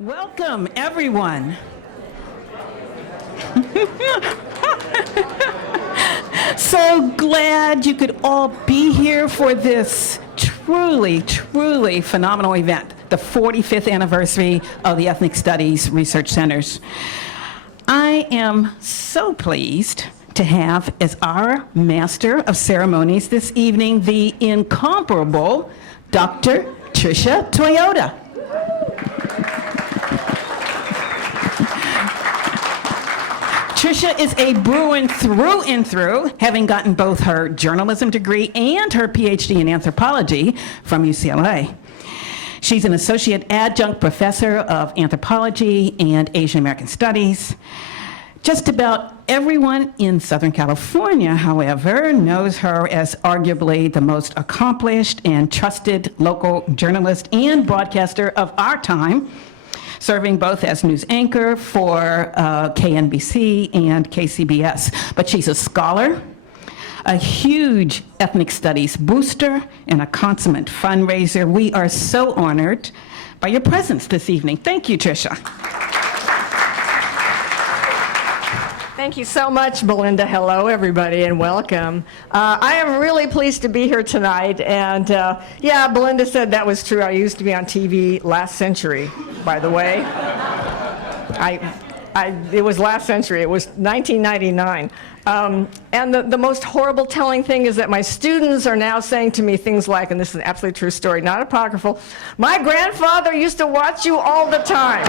Welcome, everyone. So glad you could all be here for this truly, truly phenomenal event, the 45th anniversary of the Ethnic Studies Research Centers. I am so pleased to have as our Master of Ceremonies this evening the incomparable Dr. Tritia Toyota. Tritia is a Bruin through and through, having gotten both her journalism degree and her PhD in anthropology from UCLA. She's an associate adjunct professor of anthropology and Asian American studies. Just about everyone in Southern California, however, knows her as arguably the most accomplished and trusted local journalist and broadcaster of our time, serving both as news anchor for KNBC and KCBS. But she's a scholar, a huge ethnic studies booster, and a consummate fundraiser. We are so honored by your presence this evening. Thank you, Tricia. Thank you so much, Belinda. Hello, everybody, and welcome. I am really pleased to be here tonight, and yeah, Belinda said that was true. I used to be on TV last century, by the way. It was last century. It was 1999. And the most horrible telling thing is that my students are now saying to me things like, and this is an absolutely true story, not apocryphal, "My grandfather used to watch you all the time."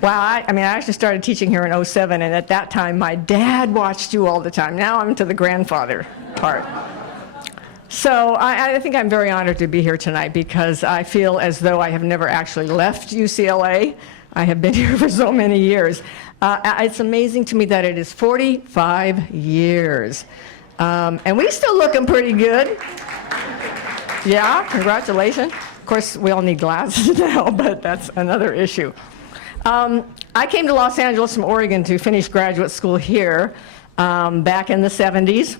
Wow, I actually started teaching here in '07, and at that time, my dad watched you all the time. Now I'm to the grandfather part. So I think I'm very honored to be here tonight because I feel as though I have never actually left UCLA. I have been here for so many years. It's amazing to me that it is 45 years. And we still looking pretty good. Yeah, congratulations. Of course, we all need glasses now, but that's another issue. I came to Los Angeles from Oregon to finish graduate school here back in the 70s,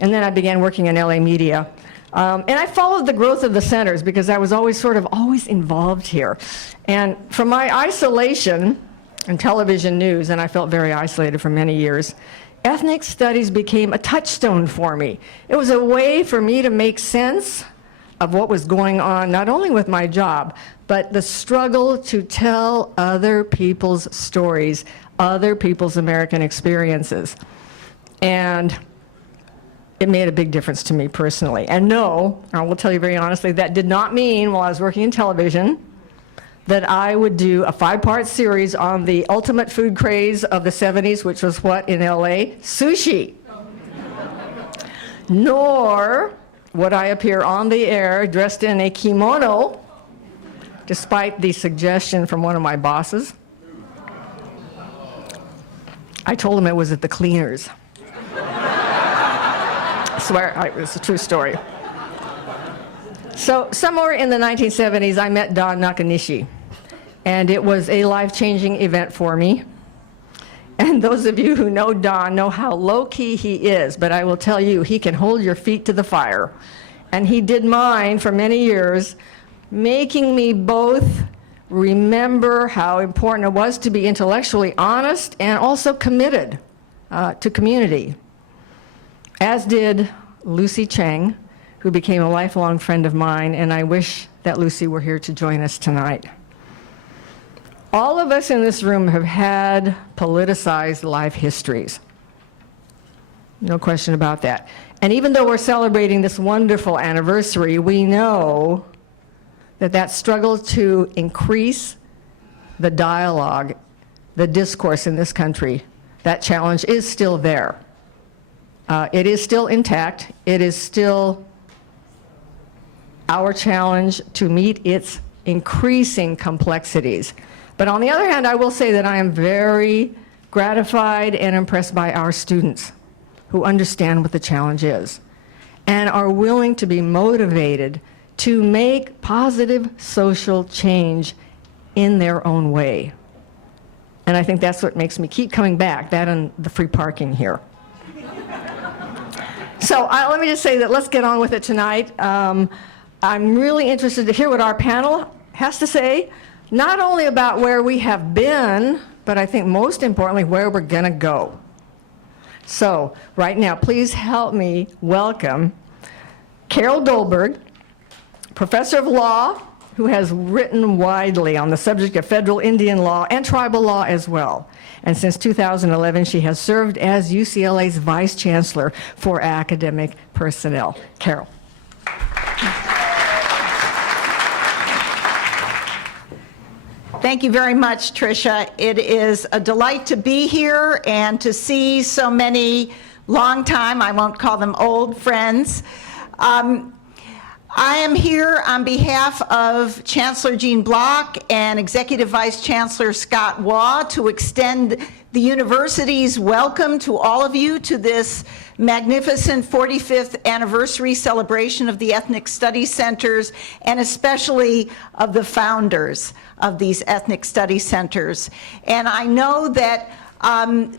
and then I began working in LA media. And I followed the growth of the centers because I was always involved here. And from my isolation in television news, and I felt very isolated for many years, ethnic studies became a touchstone for me. It was a way for me to make sense of what was going on, not only with my job, but the struggle to tell other people's stories, other people's American experiences. And it made a big difference to me personally. And no, I will tell you very honestly, that did not mean while I was working in television that I would do a 5-part series on the ultimate food craze of the 70s, which was what in LA? Sushi. Nor would I appear on the air dressed in a kimono, despite the suggestion from one of my bosses. I told him it was at the cleaners. I swear, it's a true story. So somewhere in the 1970s, I met Don Nakanishi, and it was a life-changing event for me. And those of you who know Don know how low-key he is, but I will tell you, he can hold your feet to the fire. And he did mine for many years, making me both remember how important it was to be intellectually honest and also committed to community, as did Lucy Cheng, who became a lifelong friend of mine, and I wish that Lucy were here to join us tonight. All of us in this room have had politicized life histories. No question about that. And even though we're celebrating this wonderful anniversary, we know that struggle to increase the dialogue, the discourse in this country, that challenge is still there. It is still intact. It is still our challenge to meet its increasing complexities. But on the other hand, I will say that I am very gratified and impressed by our students who understand what the challenge is and are willing to be motivated to make positive social change in their own way. And I think that's what makes me keep coming back, that and the free parking here. So let me just say that let's get on with it tonight. I'm really interested to hear what our panel has to say, not only about where we have been, but I think most importantly, where we're going to go. So right now, please help me welcome Carol Dolberg, professor of law, who has written widely on the subject of federal Indian law and tribal law as well. And since 2011, she has served as UCLA's Vice Chancellor for Academic Personnel. Carol. Thank you very much, Tricia. It is a delight to be here and to see so many long-time, I won't call them old, friends. I am here on behalf of Chancellor Jean Block and Executive Vice Chancellor Scott Waugh to extend the university's welcome to all of you to this magnificent 45th anniversary celebration of the Ethnic Study Centers, and especially of the founders of these Ethnic Study Centers. And I know that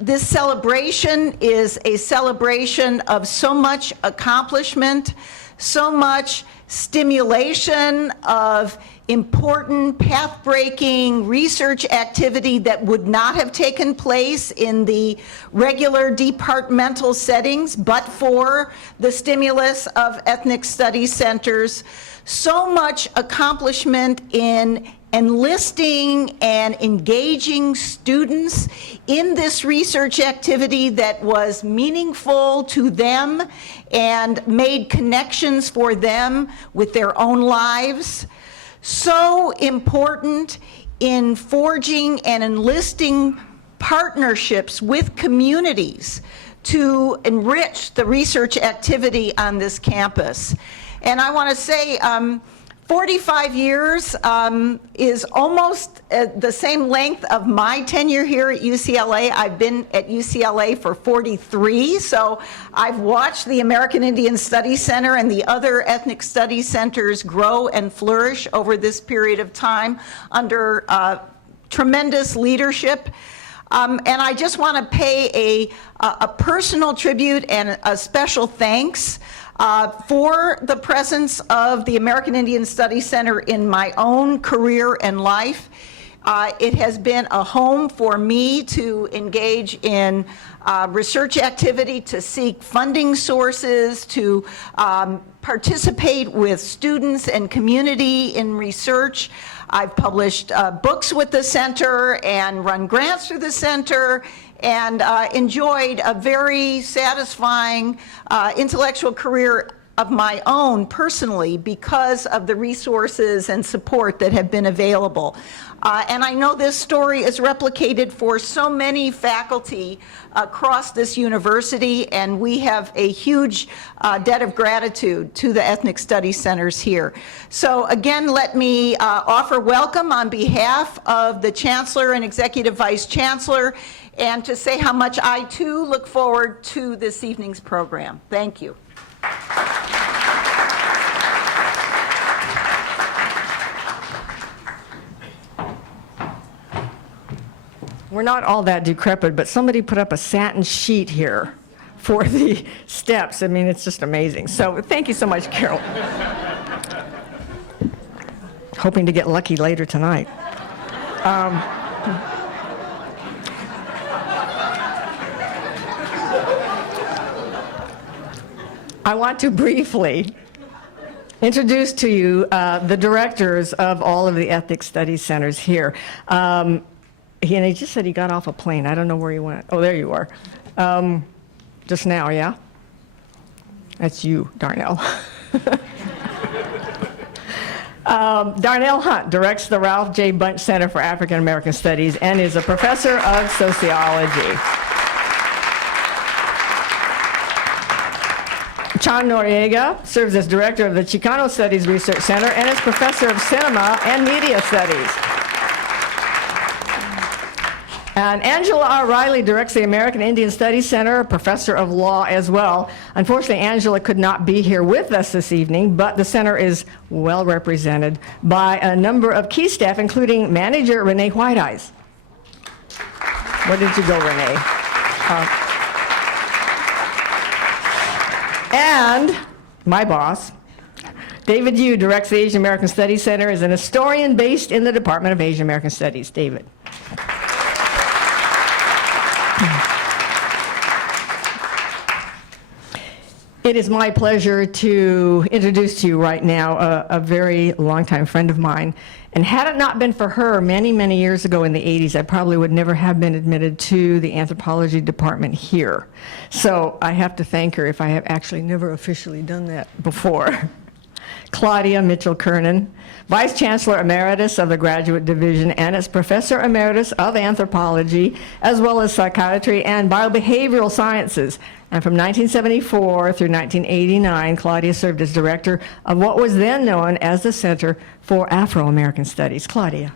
this celebration is a celebration of so much accomplishment, so much stimulation of important path-breaking research activity that would not have taken place in the regular departmental settings but for the stimulus of ethnic studies centers. So much accomplishment in enlisting and engaging students in this research activity that was meaningful to them and made connections for them with their own lives. So important in forging and enlisting partnerships with communities to enrich the research activity on this campus. And I want to say, 45 years is almost the same length of my tenure here at UCLA. I've been at UCLA for 43, so I've watched the American Indian Studies Center and the other ethnic studies centers grow and flourish over this period of time under tremendous leadership. And I just want to pay a personal tribute and a special thanks for the presence of the American Indian Studies Center in my own career and life. It has been a home for me to engage in research activity, to seek funding sources, to participate with students and community in research. I've published books with the center and run grants through the center, and enjoyed a very satisfying intellectual career of my own personally because of the resources and support that have been available. And I know this story is replicated for so many faculty across this university, and we have a huge debt of gratitude to the Ethnic Studies Centers here. So again, let me offer welcome on behalf of the Chancellor and Executive Vice Chancellor, and to say how much I too look forward to this evening's program. Thank you. We're not all that decrepit, but somebody put up a satin sheet here for the steps. I mean, it's just amazing. So thank you so much, Carol. Hoping to get lucky later tonight. I want to briefly introduce to you the directors of all of the Ethnic Studies Centers here. He just said he got off a plane. I don't know where he went. Oh, there you are. Just now, yeah? That's you, Darnell. Darnell Hunt directs the Ralph J. Bunche Center for African American Studies and is a professor of sociology. Chan Noriega serves as director of the Chicano Studies Research Center and is professor of cinema and media studies. And Angela R. Riley directs the American Indian Studies Center, a professor of law as well. Unfortunately, Angela could not be here with us this evening, but the center is well represented by a number of key staff, including manager Renee Whiteeyes. Where did you go, Renee? And my boss, David Yu, directs the Asian American Studies Center, is an historian based in the Department of Asian American Studies. David. It is my pleasure to introduce to you right now a very longtime friend of mine. And had it not been for her many, many years ago in the 80s, I probably would never have been admitted to the anthropology department here. So I have to thank her if I have actually never officially done that before. Claudia Mitchell-Kernan, Vice Chancellor Emeritus of the Graduate Division and as Professor Emeritus of Anthropology, as well as Psychiatry and Biobehavioral Sciences. And from 1974 through 1989, Claudia served as director of what was then known as the Center for Afro-American Studies. Claudia.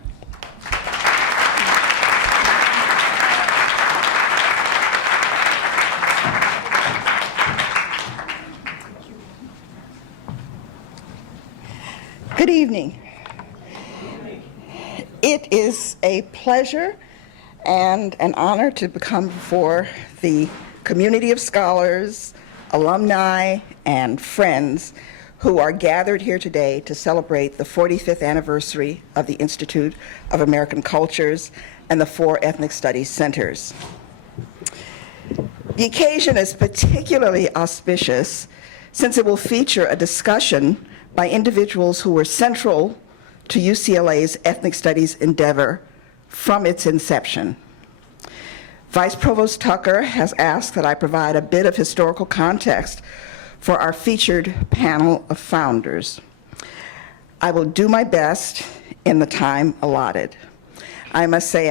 Good evening. It is a pleasure and an honor to come before the community of scholars, alumni, and friends who are gathered here today to celebrate the 45th anniversary of the Institute of American Cultures and the 4 Ethnic Studies Centers. The occasion is particularly auspicious since it will feature a discussion by individuals who were central to UCLA's ethnic studies endeavor from its inception. Vice Provost Tucker has asked that I provide a bit of historical context for our featured panel of founders. I will do my best in the time allotted. I must say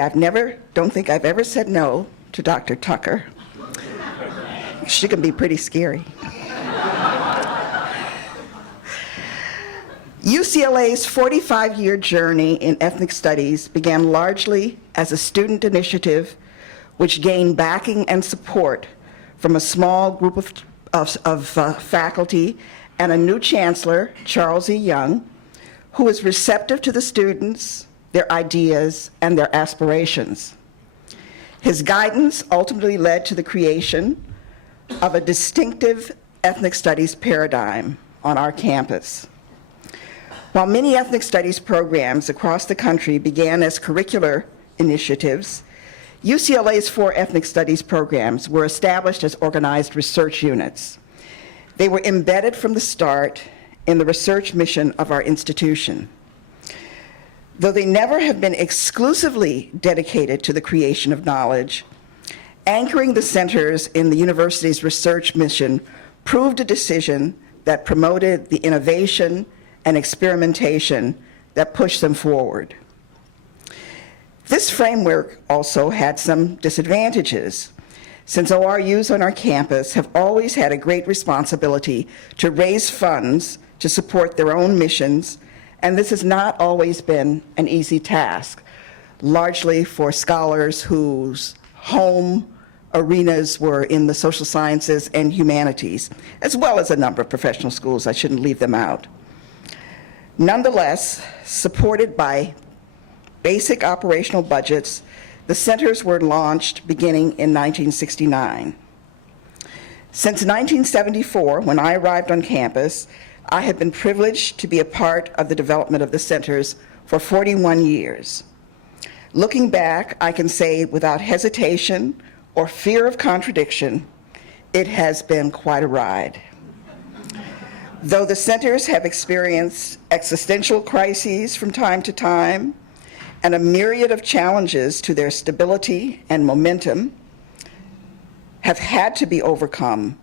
don't think I've ever said no to Dr. Tucker. She can be pretty scary. UCLA's 45-year journey in ethnic studies began largely as a student initiative which gained backing and support from a small group of faculty and a new chancellor, Charles E. Young, who was receptive to the students, their ideas, and their aspirations. His guidance ultimately led to the creation of a distinctive ethnic studies paradigm on our campus. While many ethnic studies programs across the country began as curricular initiatives, UCLA's 4 ethnic studies programs were established as organized research units. They were embedded from the start in the research mission of our institution. Though they never have been exclusively dedicated to the creation of knowledge, anchoring the centers in the university's research mission proved a decision that promoted the innovation and experimentation that pushed them forward. This framework also had some disadvantages, since ORUs on our campus have always had a great responsibility to raise funds to support their own missions, and this has not always been an easy task, largely for scholars whose home arenas were in the social sciences and humanities, as well as a number of professional schools. I shouldn't leave them out. Nonetheless, supported by basic operational budgets, the centers were launched beginning in 1969. Since 1974, when I arrived on campus, I have been privileged to be a part of the development of the centers for 41 years. Looking back, I can say without hesitation or fear of contradiction, it has been quite a ride. Though the centers have experienced existential crises from time to time, and a myriad of challenges to their stability and momentum have had to be overcome,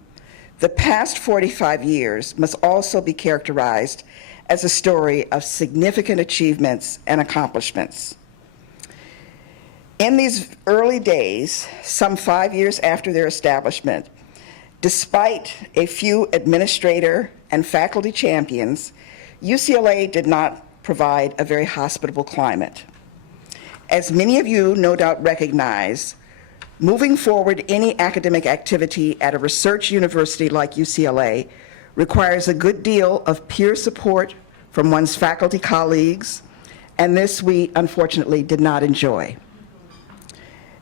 the past 45 years must also be characterized as a story of significant achievements and accomplishments. In these early days, some 5 years after their establishment, despite a few administrator and faculty champions, UCLA did not provide a very hospitable climate. As many of you no doubt recognize, moving forward any academic activity at a research university like UCLA requires a good deal of peer support from one's faculty colleagues, and this we unfortunately did not enjoy.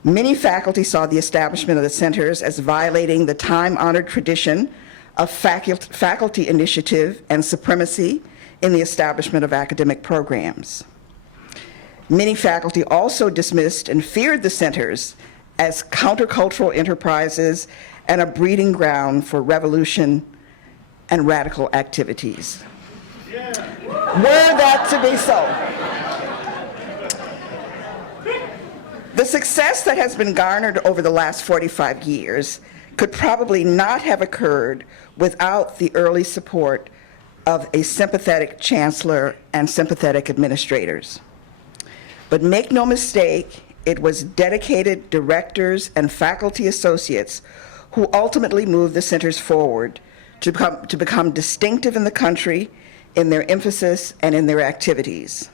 Many faculty saw the establishment of the centers as violating the time-honored tradition of faculty initiative and supremacy in the establishment of academic programs. Many faculty also dismissed and feared the centers as countercultural enterprises and a breeding ground for revolution and radical activities. Were that to be so. The success that has been garnered over the last 45 years could probably not have occurred without the early support of a sympathetic chancellor and sympathetic administrators. But make no mistake, it was dedicated directors and faculty associates who ultimately moved the centers forward to become distinctive in the country in their emphasis and in their activities.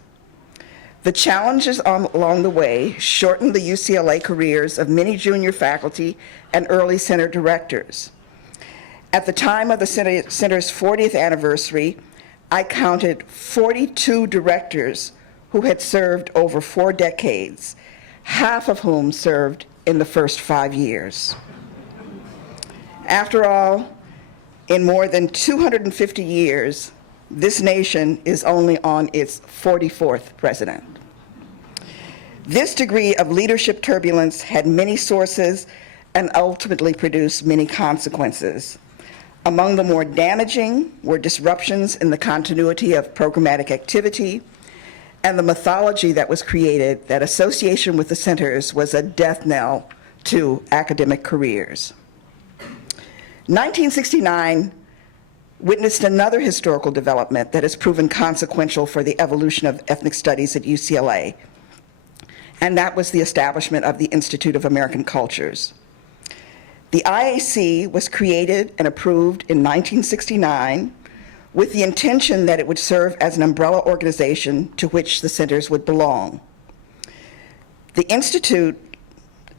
The challenges along the way shortened the UCLA careers of many junior faculty and early center directors. At the time of the center's 40th anniversary, I counted 42 directors who had served over 4 decades, half of whom served in the first 5 years. After all, in more than 250 years, this nation is only on its 44th president. This degree of leadership turbulence had many sources and ultimately produced many consequences. Among the more damaging were disruptions in the continuity of programmatic activity and the mythology that was created that association with the centers was a death knell to academic careers. 1969 witnessed another historical development that has proven consequential for the evolution of ethnic studies at UCLA, and that was the establishment of the Institute of American Cultures. The IAC was created and approved in 1969 with the intention that it would serve as an umbrella organization to which the centers would belong. The Institute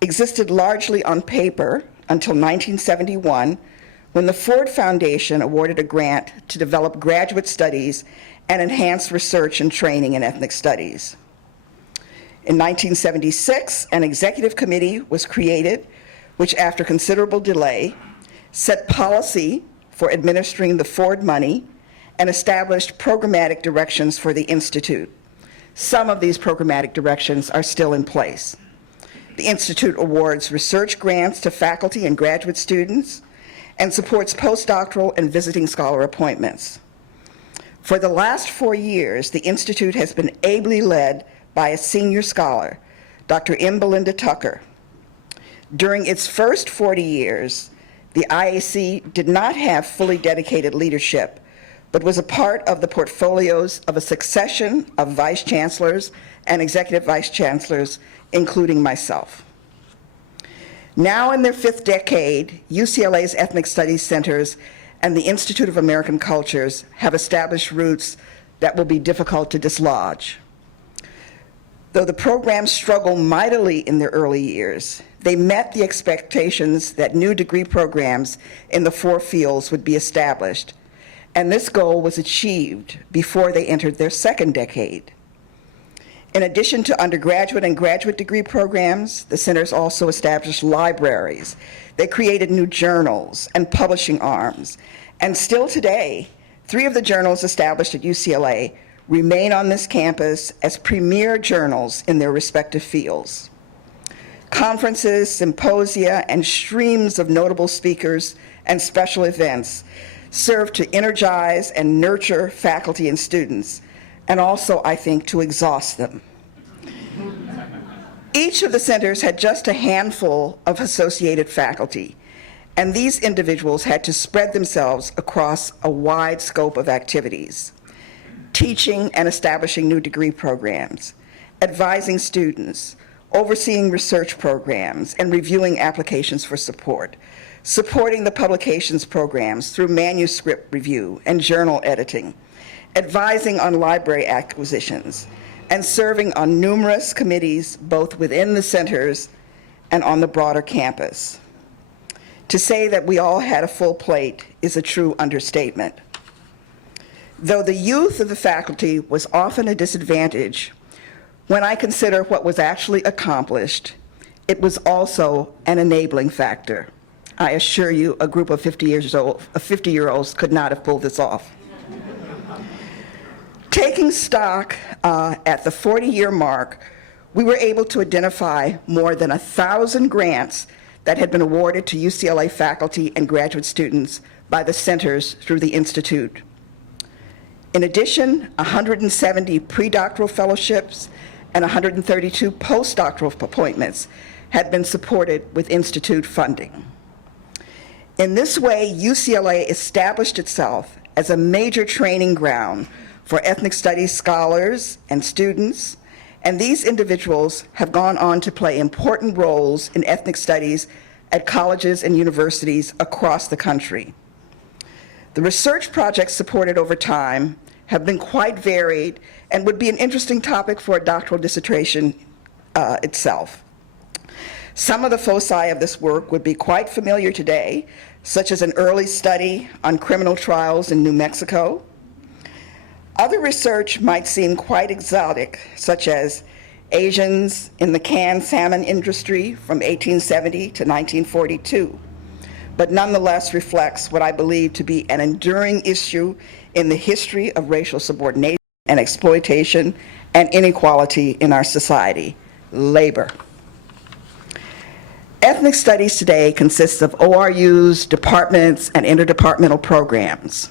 existed largely on paper until 1971, when the Ford Foundation awarded a grant to develop graduate studies and enhance research and training in ethnic studies. In 1976, an executive committee was created, which after considerable delay, set policy for administering the Ford money and established programmatic directions for the Institute. Some of these programmatic directions are still in place. The Institute awards research grants to faculty and graduate students and supports postdoctoral and visiting scholar appointments. For the last 4 years, the Institute has been ably led by a senior scholar, Dr. M. Belinda Tucker. During its first 40 years, the IAC did not have fully dedicated leadership, but was a part of the portfolios of a succession of vice chancellors and executive vice chancellors, including myself. Now in their 5th decade, UCLA's Ethnic Studies Centers and the Institute of American Cultures have established roots that will be difficult to dislodge. Though the programs struggled mightily in their early years, they met the expectations that new degree programs in the 4 fields would be established, and this goal was achieved before they entered their 2nd decade. In addition to undergraduate and graduate degree programs, the centers also established libraries. They created new journals and publishing arms. And still today, 3 of the journals established at UCLA remain on this campus as premier journals in their respective fields. Conferences, symposia, and streams of notable speakers and special events serve to energize and nurture faculty and students, and also, I think, to exhaust them. Each of the centers had just a handful of associated faculty, and these individuals had to spread themselves across a wide scope of activities, teaching and establishing new degree programs, advising students, overseeing research programs, and reviewing applications for support, supporting the publications programs through manuscript review and journal editing, advising on library acquisitions, and serving on numerous committees both within the centers and on the broader campus. To say that we all had a full plate is a true understatement. Though the youth of the faculty was often a disadvantage, when I consider what was actually accomplished, it was also an enabling factor. I assure you, a group of 50-year-olds could not have pulled this off. Taking stock at the 40-year mark, we were able to identify more than 1,000 grants that had been awarded to UCLA faculty and graduate students by the centers through the Institute. In addition, 170 predoctoral fellowships and 132 postdoctoral appointments had been supported with Institute funding. In this way, UCLA established itself as a major training ground for ethnic studies scholars and students, and these individuals have gone on to play important roles in ethnic studies at colleges and universities across the country. The research projects supported over time have been quite varied and would be an interesting topic for a doctoral dissertation itself. Some of the foci of this work would be quite familiar today, such as an early study on criminal trials in New Mexico. Other research might seem quite exotic, such as Asians in the canned salmon industry from 1870 to 1942, but nonetheless reflects what I believe to be an enduring issue in the history of racial subordination and exploitation and inequality in our society: labor. Ethnic studies today consists of ORUs, departments, and interdepartmental programs.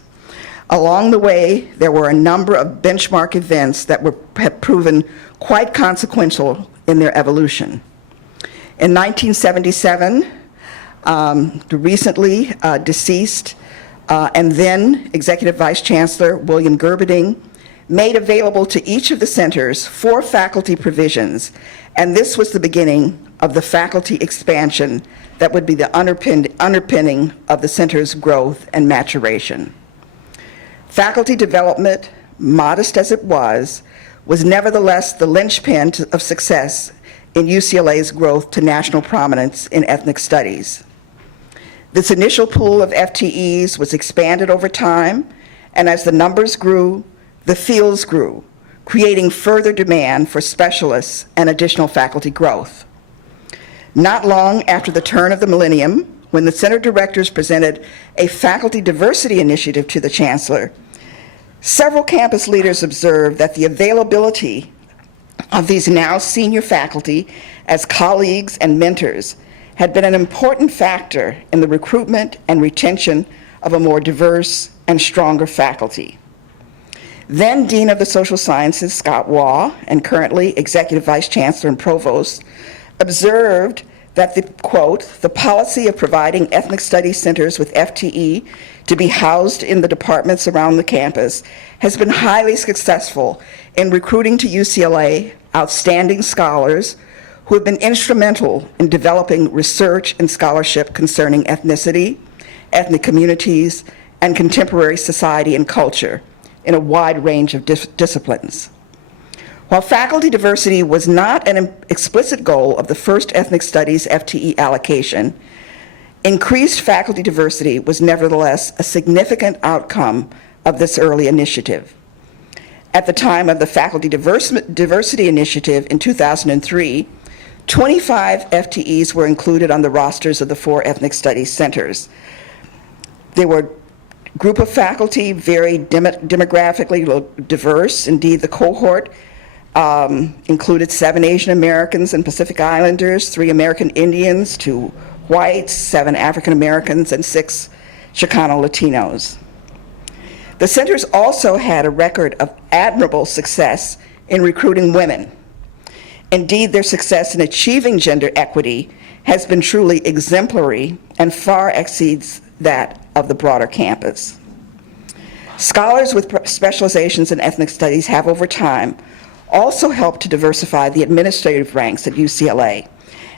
Along the way, there were a number of benchmark events that have proven quite consequential in their evolution. In 1977, the recently deceased and then Executive Vice Chancellor William Gerberding made available to each of the centers 4 faculty provisions, and this was the beginning of the faculty expansion that would be the underpinning of the center's growth and maturation. Faculty development, modest as it was nevertheless the linchpin of success in UCLA's growth to national prominence in ethnic studies. This initial pool of FTEs was expanded over time, and as the numbers grew, the fields grew, creating further demand for specialists and additional faculty growth. Not long after the turn of the millennium, when the center directors presented a faculty diversity initiative to the chancellor, several campus leaders observed that the availability of these now senior faculty as colleagues and mentors had been an important factor in the recruitment and retention of a more diverse and stronger faculty. Then Dean of the Social Sciences, Scott Waugh, and currently Executive Vice Chancellor and Provost, observed that the, quote, the policy of providing ethnic studies centers with FTE to be housed in the departments around the campus has been highly successful in recruiting to UCLA outstanding scholars who have been instrumental in developing research and scholarship concerning ethnicity, ethnic communities, and contemporary society and culture in a wide range of disciplines. While faculty diversity was not an explicit goal of the first ethnic studies FTE allocation, increased faculty diversity was nevertheless a significant outcome of this early initiative. At the time of the Faculty Diversity Initiative in 2003, 25 FTEs were included on the rosters of the 4 ethnic studies centers. They were a group of faculty very demographically diverse. Indeed, the cohort included 7 Asian Americans and Pacific Islanders, 3 American Indians, 2 whites, 7 African Americans, and 6 Chicano Latinos. The centers also had a record of admirable success in recruiting women. Indeed, their success in achieving gender equity has been truly exemplary and far exceeds that of the broader campus. Scholars with specializations in ethnic studies have over time also helped to diversify the administrative ranks at UCLA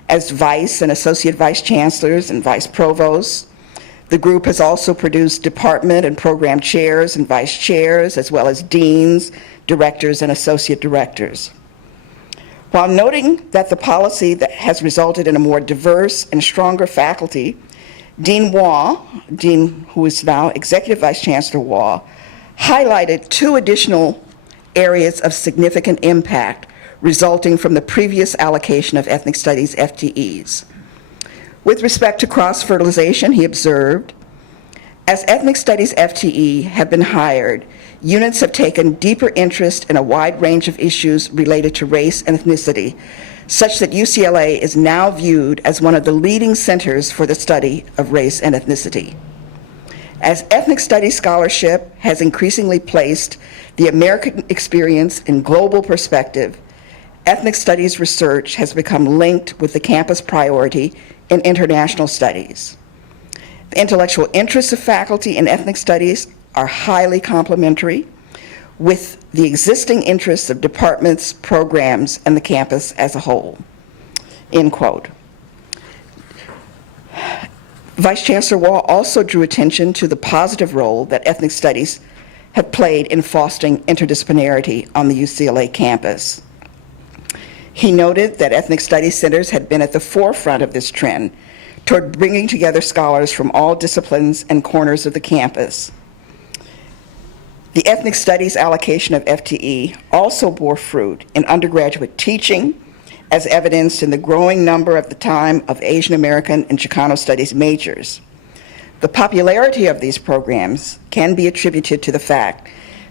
as vice and associate vice chancellors and vice provosts. The group has also produced department and program chairs and vice chairs, as well as deans, directors, and associate directors. While noting that the policy that has resulted in a more diverse and stronger faculty, Dean Waugh, Dean who is now Executive Vice Chancellor Waugh, highlighted 2 additional areas of significant impact resulting from the previous allocation of ethnic studies FTEs. With respect to cross-fertilization, he observed, as ethnic studies FTE have been hired, units have taken deeper interest in a wide range of issues related to race and ethnicity, such that UCLA is now viewed as one of the leading centers for the study of race and ethnicity. As ethnic studies scholarship has increasingly placed the American experience in global perspective, ethnic studies research has become linked with the campus priority in international studies. The intellectual interests of faculty in ethnic studies are highly complementary with the existing interests of departments, programs, and the campus as a whole, end quote. Vice Chancellor Wall also drew attention to the positive role that ethnic studies have played in fostering interdisciplinarity on the UCLA campus. He noted that ethnic studies centers had been at the forefront of this trend toward bringing together scholars from all disciplines and corners of the campus. The ethnic studies allocation of FTE also bore fruit in undergraduate teaching, as evidenced in the growing number at the time of Asian American and Chicano studies majors. The popularity of these programs can be attributed to the fact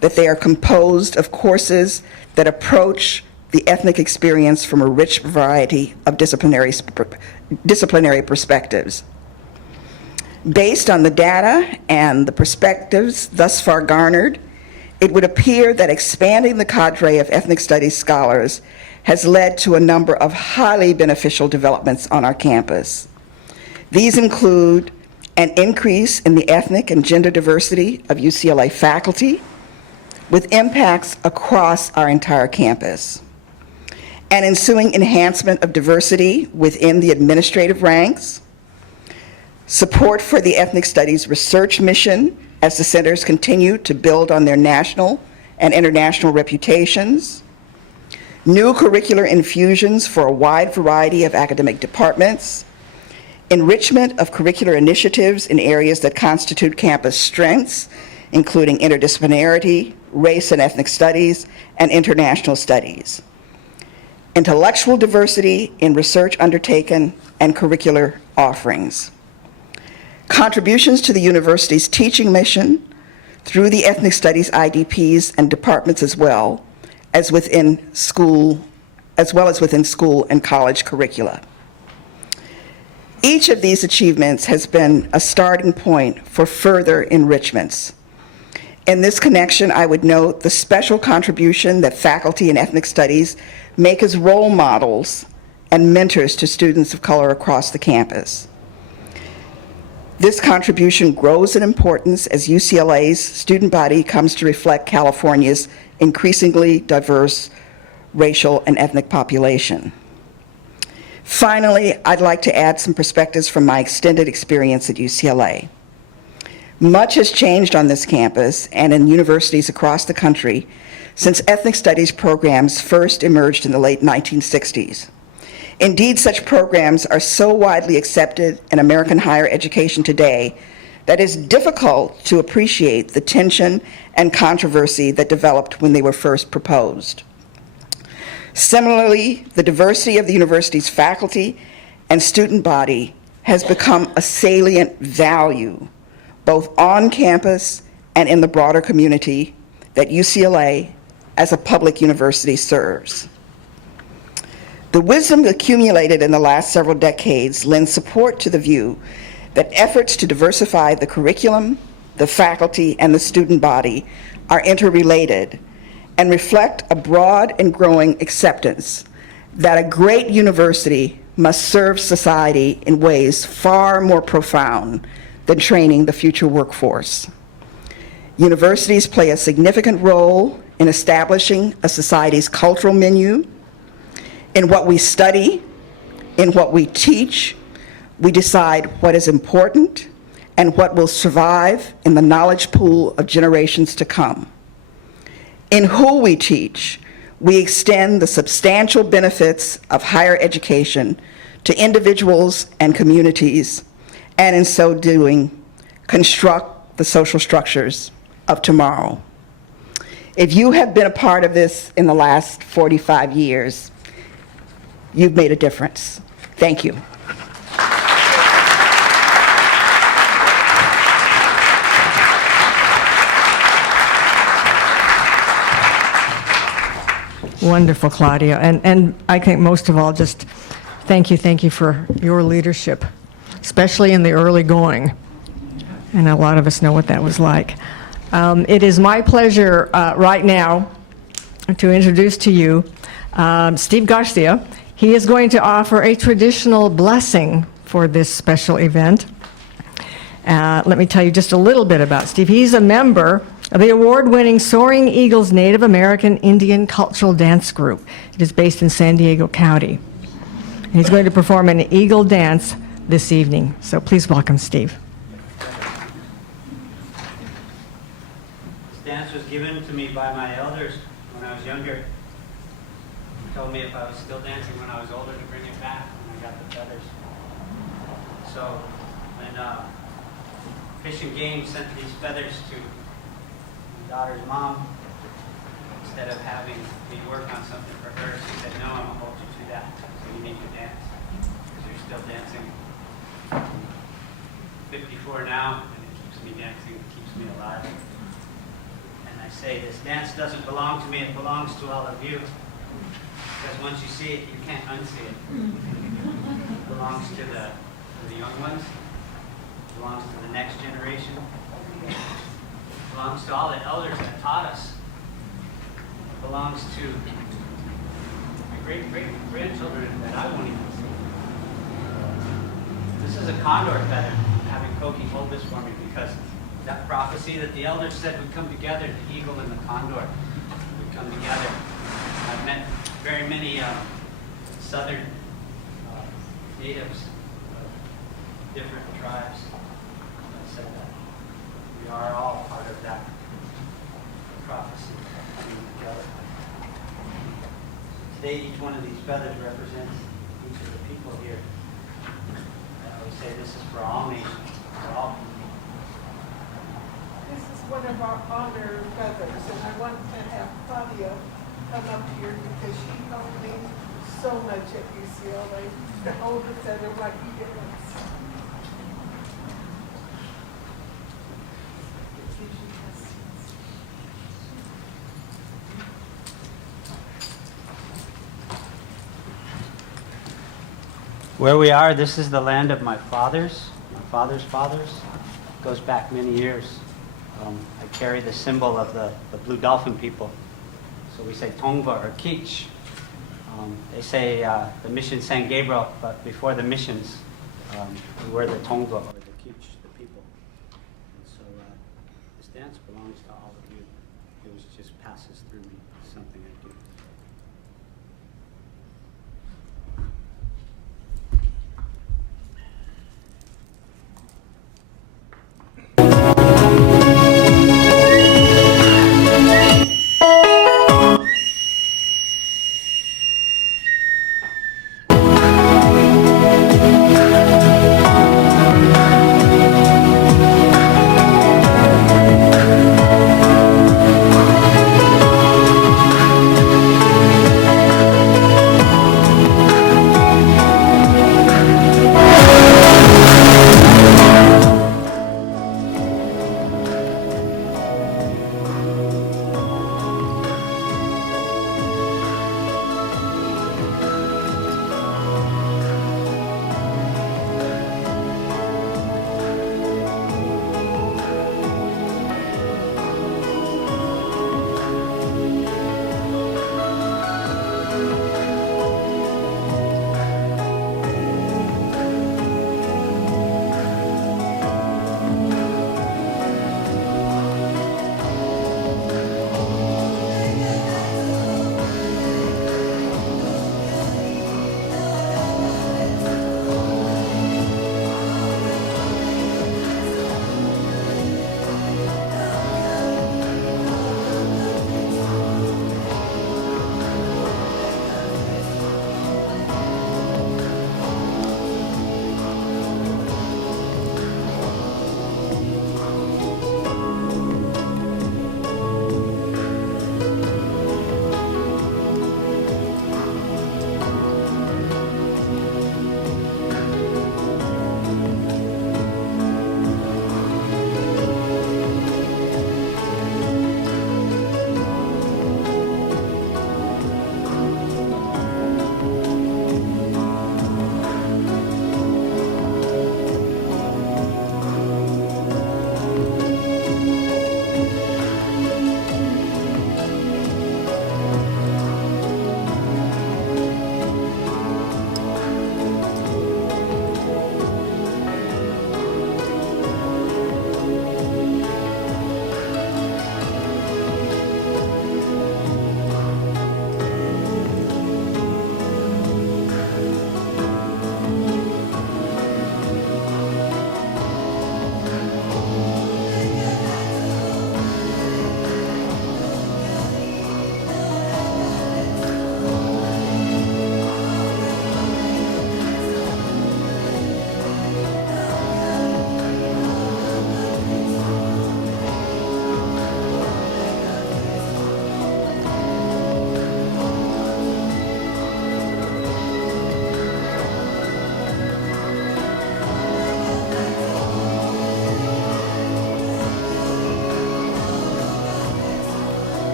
that they are composed of courses that approach the ethnic experience from a rich variety of disciplinary perspectives. Based on the data and the perspectives thus far garnered, it would appear that expanding the cadre of ethnic studies scholars has led to a number of highly beneficial developments on our campus. These include an increase in the ethnic and gender diversity of UCLA faculty, with impacts across our entire campus, an ensuing enhancement of diversity within the administrative ranks, support for the ethnic studies research mission as the centers continue to build on their national and international reputations, new curricular infusions for a wide variety of academic departments, enrichment of curricular initiatives in areas that constitute campus strengths, including interdisciplinarity, race and ethnic studies, and international studies, intellectual diversity in research undertaken and curricular offerings, contributions to the university's teaching mission through the ethnic studies IDPs and departments as well as within school and college curricula. Each of these achievements has been a starting point for further enrichments. In this connection, I would note the special contribution that faculty in ethnic studies make as role models and mentors to students of color across the campus. This contribution grows in importance as UCLA's student body comes to reflect California's increasingly diverse racial and ethnic population. Finally, I'd like to add some perspectives from my extended experience at UCLA. Much has changed on this campus and in universities across the country since ethnic studies programs first emerged in the late 1960s. Indeed, such programs are so widely accepted in American higher education today that it's difficult to appreciate the tension and controversy that developed when they were first proposed. Similarly, the diversity of the university's faculty and student body has become a salient value, both on campus and in the broader community that UCLA as a public university serves. The wisdom accumulated in the last several decades lends support to the view that efforts to diversify the curriculum, the faculty, and the student body are interrelated and reflect a broad and growing acceptance that a great university must serve society in ways far more profound than training the future workforce. Universities play a significant role in establishing a society's cultural menu. In what we study, in what we teach, we decide what is important and what will survive in the knowledge pool of generations to come. In who we teach, we extend the substantial benefits of higher education to individuals and communities, and in so doing, construct the social structures of tomorrow. If you have been a part of this in the last 45 years, you've made a difference. Thank you. Wonderful, Claudia. And I think most of all, just thank you for your leadership, especially in the early going. And a lot of us know what that was like. It is my pleasure right now to introduce to you Steve Garcia. He is going to offer a traditional blessing for this special event. Let me tell you just a little bit about Steve. He's a member of the award-winning Soaring Eagles Native American Indian Cultural Dance Group. It is based in San Diego County. And he's going to perform an eagle dance this evening. So please welcome Steve. This dance was given to me by my elders when I was younger. They told me if I was still dancing when I was older to bring it back when I got the feathers. So when Fish and Game sent these feathers to my daughter's mom, instead of having me work on something for her, she said, no, I'm going to hold you to that. So you need to dance, because you're still dancing. I'm 54 now, and it keeps me dancing, it keeps me alive. And I say, this dance doesn't belong to me, it belongs to all of you. Because once you see it, you can't unsee it. It belongs to the young ones. It belongs to the next generation. It belongs to all the elders that taught us. It belongs to my great-great-grandchildren that I won't even see. This is a condor feather. I'm having Koki hold this for me because that prophecy that the elders said would come together, the eagle and the condor would come together. I've met very many southern natives of different tribes that said that we are all part of that prophecy coming together. Today, each one of these feathers represents each of the people here. I always say this is for all nations, for all people. This is one of our honor feathers, and I want to have Claudia come up here because she helped me so much at UCLA to hold the feather like he did us. Where we are, this is the land of my fathers, my father's fathers. It goes back many years. I carry the symbol of the blue dolphin people. So we say Tongva or Kich. They say the mission San Gabriel, but before the missions, we were the Tongva or the Kich, the people. And so this dance belongs to all of you. It was just passes through me, something I do.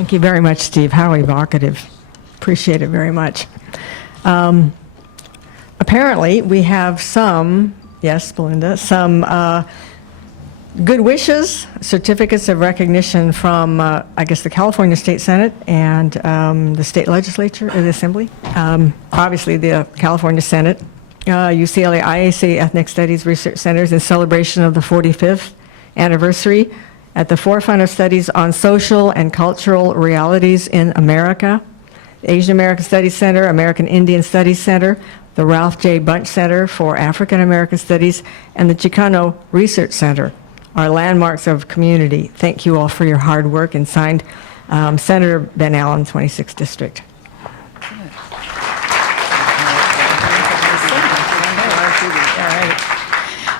Thank you very much, Steve. How evocative. Appreciate it very much. Apparently, we have some, yes, Belinda, some good wishes, certificates of recognition from, I guess, the California State Senate and the state legislature or the Assembly. Obviously, the California Senate, UCLA IAC Ethnic Studies Research Centers in celebration of the 45th anniversary at the forefront of studies on social and cultural realities in America. The Asian American Studies Center, American Indian Studies Center, the Ralph J. Bunche Center for African American Studies, and the Chicano Research Center are landmarks of community. Thank you all for your hard work, and signed Senator Ben Allen, 26th District.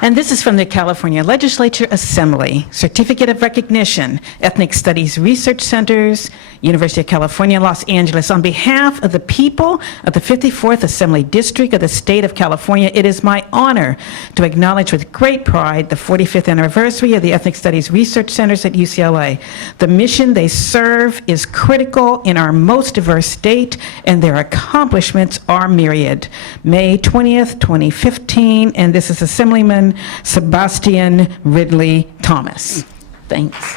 And this is from the California Legislature Assembly, Certificate of Recognition, Ethnic Studies Research Centers, University of California, Los Angeles. On behalf of the people of the 54th Assembly District of the State of California, it is my honor to acknowledge with great pride the 45th anniversary of the Ethnic Studies Research Centers at UCLA. The mission they serve is critical in our most diverse state, and their accomplishments are myriad. May 20th, 2015, and this is Assemblyman Sebastian Ridley Thomas. Thanks.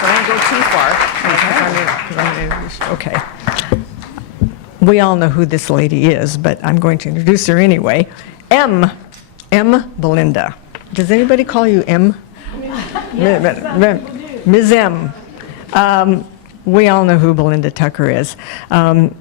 Don't go too far. Okay. We all know who this lady is, but I'm going to introduce her anyway. M. Belinda. Does anybody call you M? Ms. M. We all know who Belinda Tucker is.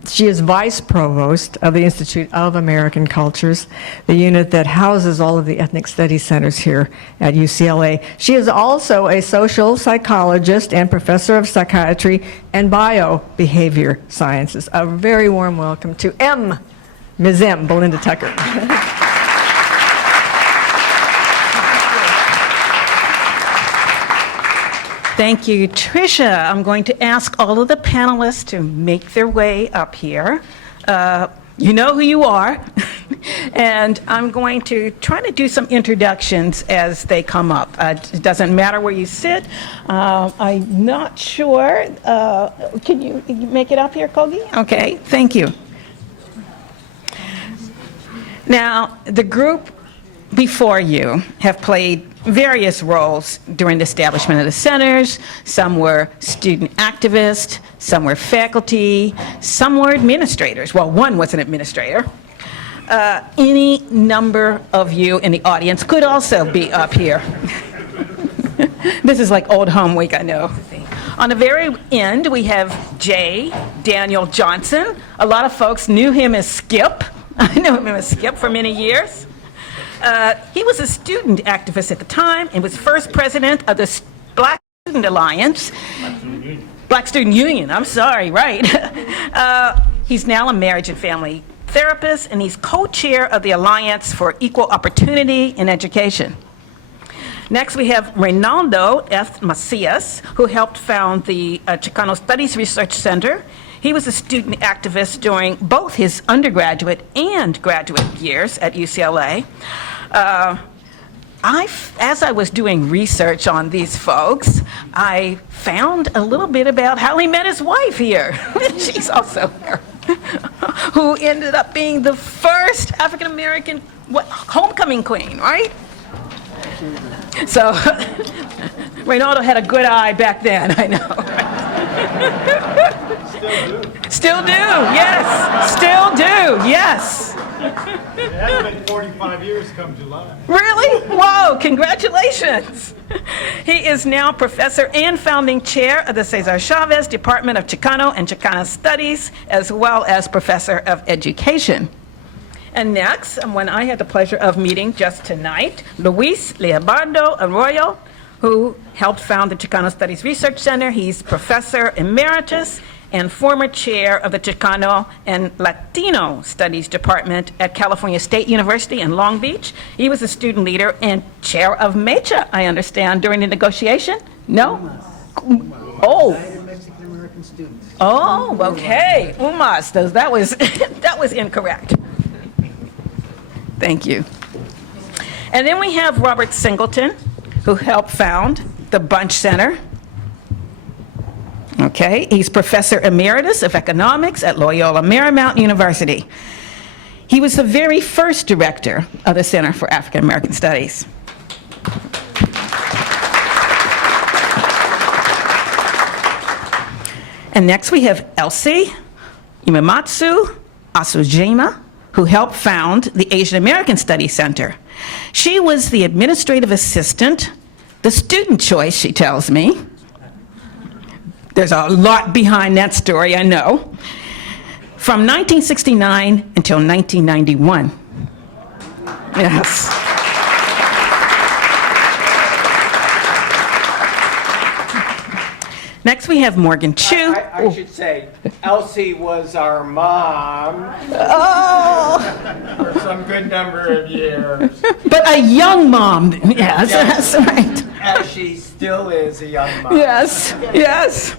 She is Vice Provost of the Institute of American Cultures, the unit that houses all of the ethnic studies centers here at UCLA. She is also a social psychologist and professor of psychiatry and biobehavior sciences. A very warm welcome to Ms. M, Belinda Tucker. Thank you, Tricia. I'm going to ask all of the panelists to make their way up here. You know who you are, and I'm going to try to do some introductions as they come up. It doesn't matter where you sit. I'm not sure. Can you make it up here, Kogi? Okay, thank you. Now, the group before you have played various roles during the establishment of the centers. Some were student activists, some were faculty, some were administrators. Well, one was an administrator. Any number of you in the audience could also be up here. This is like old home week, I know. On the very end, we have J. Daniel Johnson. A lot of folks knew him as Skip. I knew him as Skip for many years. He was a student activist at the time and was first president of the Black Student Alliance. Black Student Union, I'm sorry, right. He's now a marriage and family therapist, and he's co-chair of the Alliance for Equal Opportunity in Education. Next, we have Reynaldo F. Macias, who helped found the Chicano Studies Research Center. He was a student activist during both his undergraduate and graduate years at UCLA. As I was doing research on these folks, I found a little bit about how he met his wife here. She's also here. Who ended up being the first African-American homecoming queen, right? So Reynaldo had a good eye back then, I know. Still do, yes. Still do, yes. It hasn't been 45 years come July. Really? Whoa, congratulations. He is now professor and founding chair of the Cesar Chavez Department of Chicano and Chicana Studies, as well as professor of education. And next, when I had the pleasure of meeting just tonight, Luis Leobardo Arroyo, who helped found the Chicano Studies Research Center. He's professor emeritus and former chair of the Chicano and Latino Studies Department at California State University in Long Beach. He was a student leader and chair of MECHA, I understand, during the negotiation? No? Oh. Mexican American students. Oh, okay. UMAS, that was, that was incorrect. Thank you. And then we have Robert Singleton, who helped found the Bunche Center. Okay, he's Professor Emeritus of Economics at Loyola Marymount University. He was the very first director of the Center for African American Studies. And next we have Elsie Imamatsu Asujima, who helped found the Asian American Studies Center. She was the administrative assistant, the student choice, she tells me. There's a lot behind that story, I know. From 1969 until 1991. Yes. Next, we have Morgan Chu. I should say, Elsie was our mom Oh, for some good number of years, but a young mom. Yes, Yes. that's right. as she still is a young mom. Yes, yes.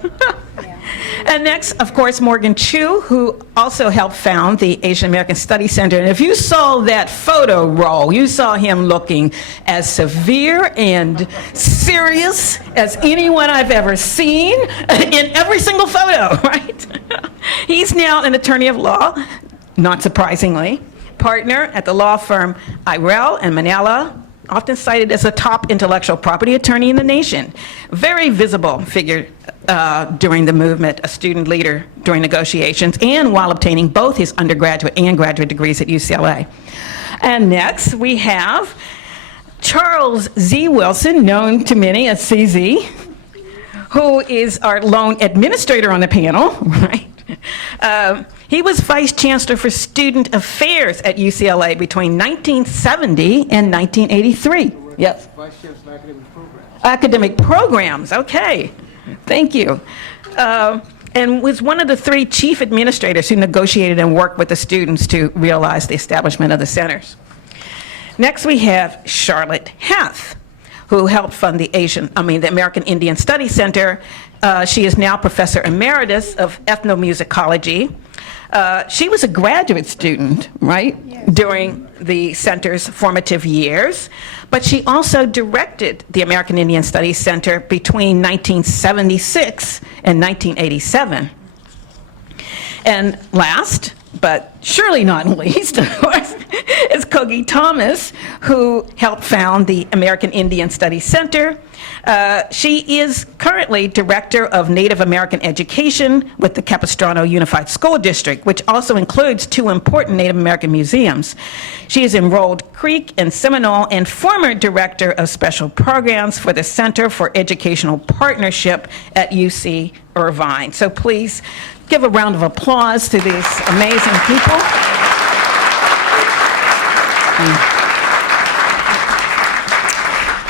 And next, of course, Morgan Chu, who also helped found the Asian American Studies Center. And if you saw that photo roll, you saw him looking as severe and serious as anyone I've ever seen in every single photo, right? He's now an attorney of law, not surprisingly, partner at the law firm Irell and Manella, often cited as a top intellectual property attorney in the nation. Very visible figure during the movement, a student leader during negotiations, and while obtaining both his undergraduate and graduate degrees at UCLA. And next, we have Charles Z. Wilson, known to many as CZ, who is our lone administrator on the panel, right? He was Vice Chancellor for Student Affairs at UCLA between 1970 and 1983. Yes. Vice Chancellor Academic Programs. Academic programs, okay. Thank you. And was one of the 3 chief administrators who negotiated and worked with the students to realize the establishment of the centers. Next, we have Charlotte Hath, who helped fund the American Indian Studies Center. She is now Professor Emeritus of Ethnomusicology. She was a graduate student, right, during the center's formative years, but she also directed the American Indian Studies Center between 1976 and 1987. And last, but surely not least, of course, is Kogi Thomas, who helped found the American Indian Studies Center. She is currently Director of Native American Education with the Capistrano Unified School District, which also includes 2 important Native American museums. She is enrolled Creek and Seminole and former Director of Special Programs for the Center for Educational Partnership at UC Irvine. So please give a round of applause to these amazing people.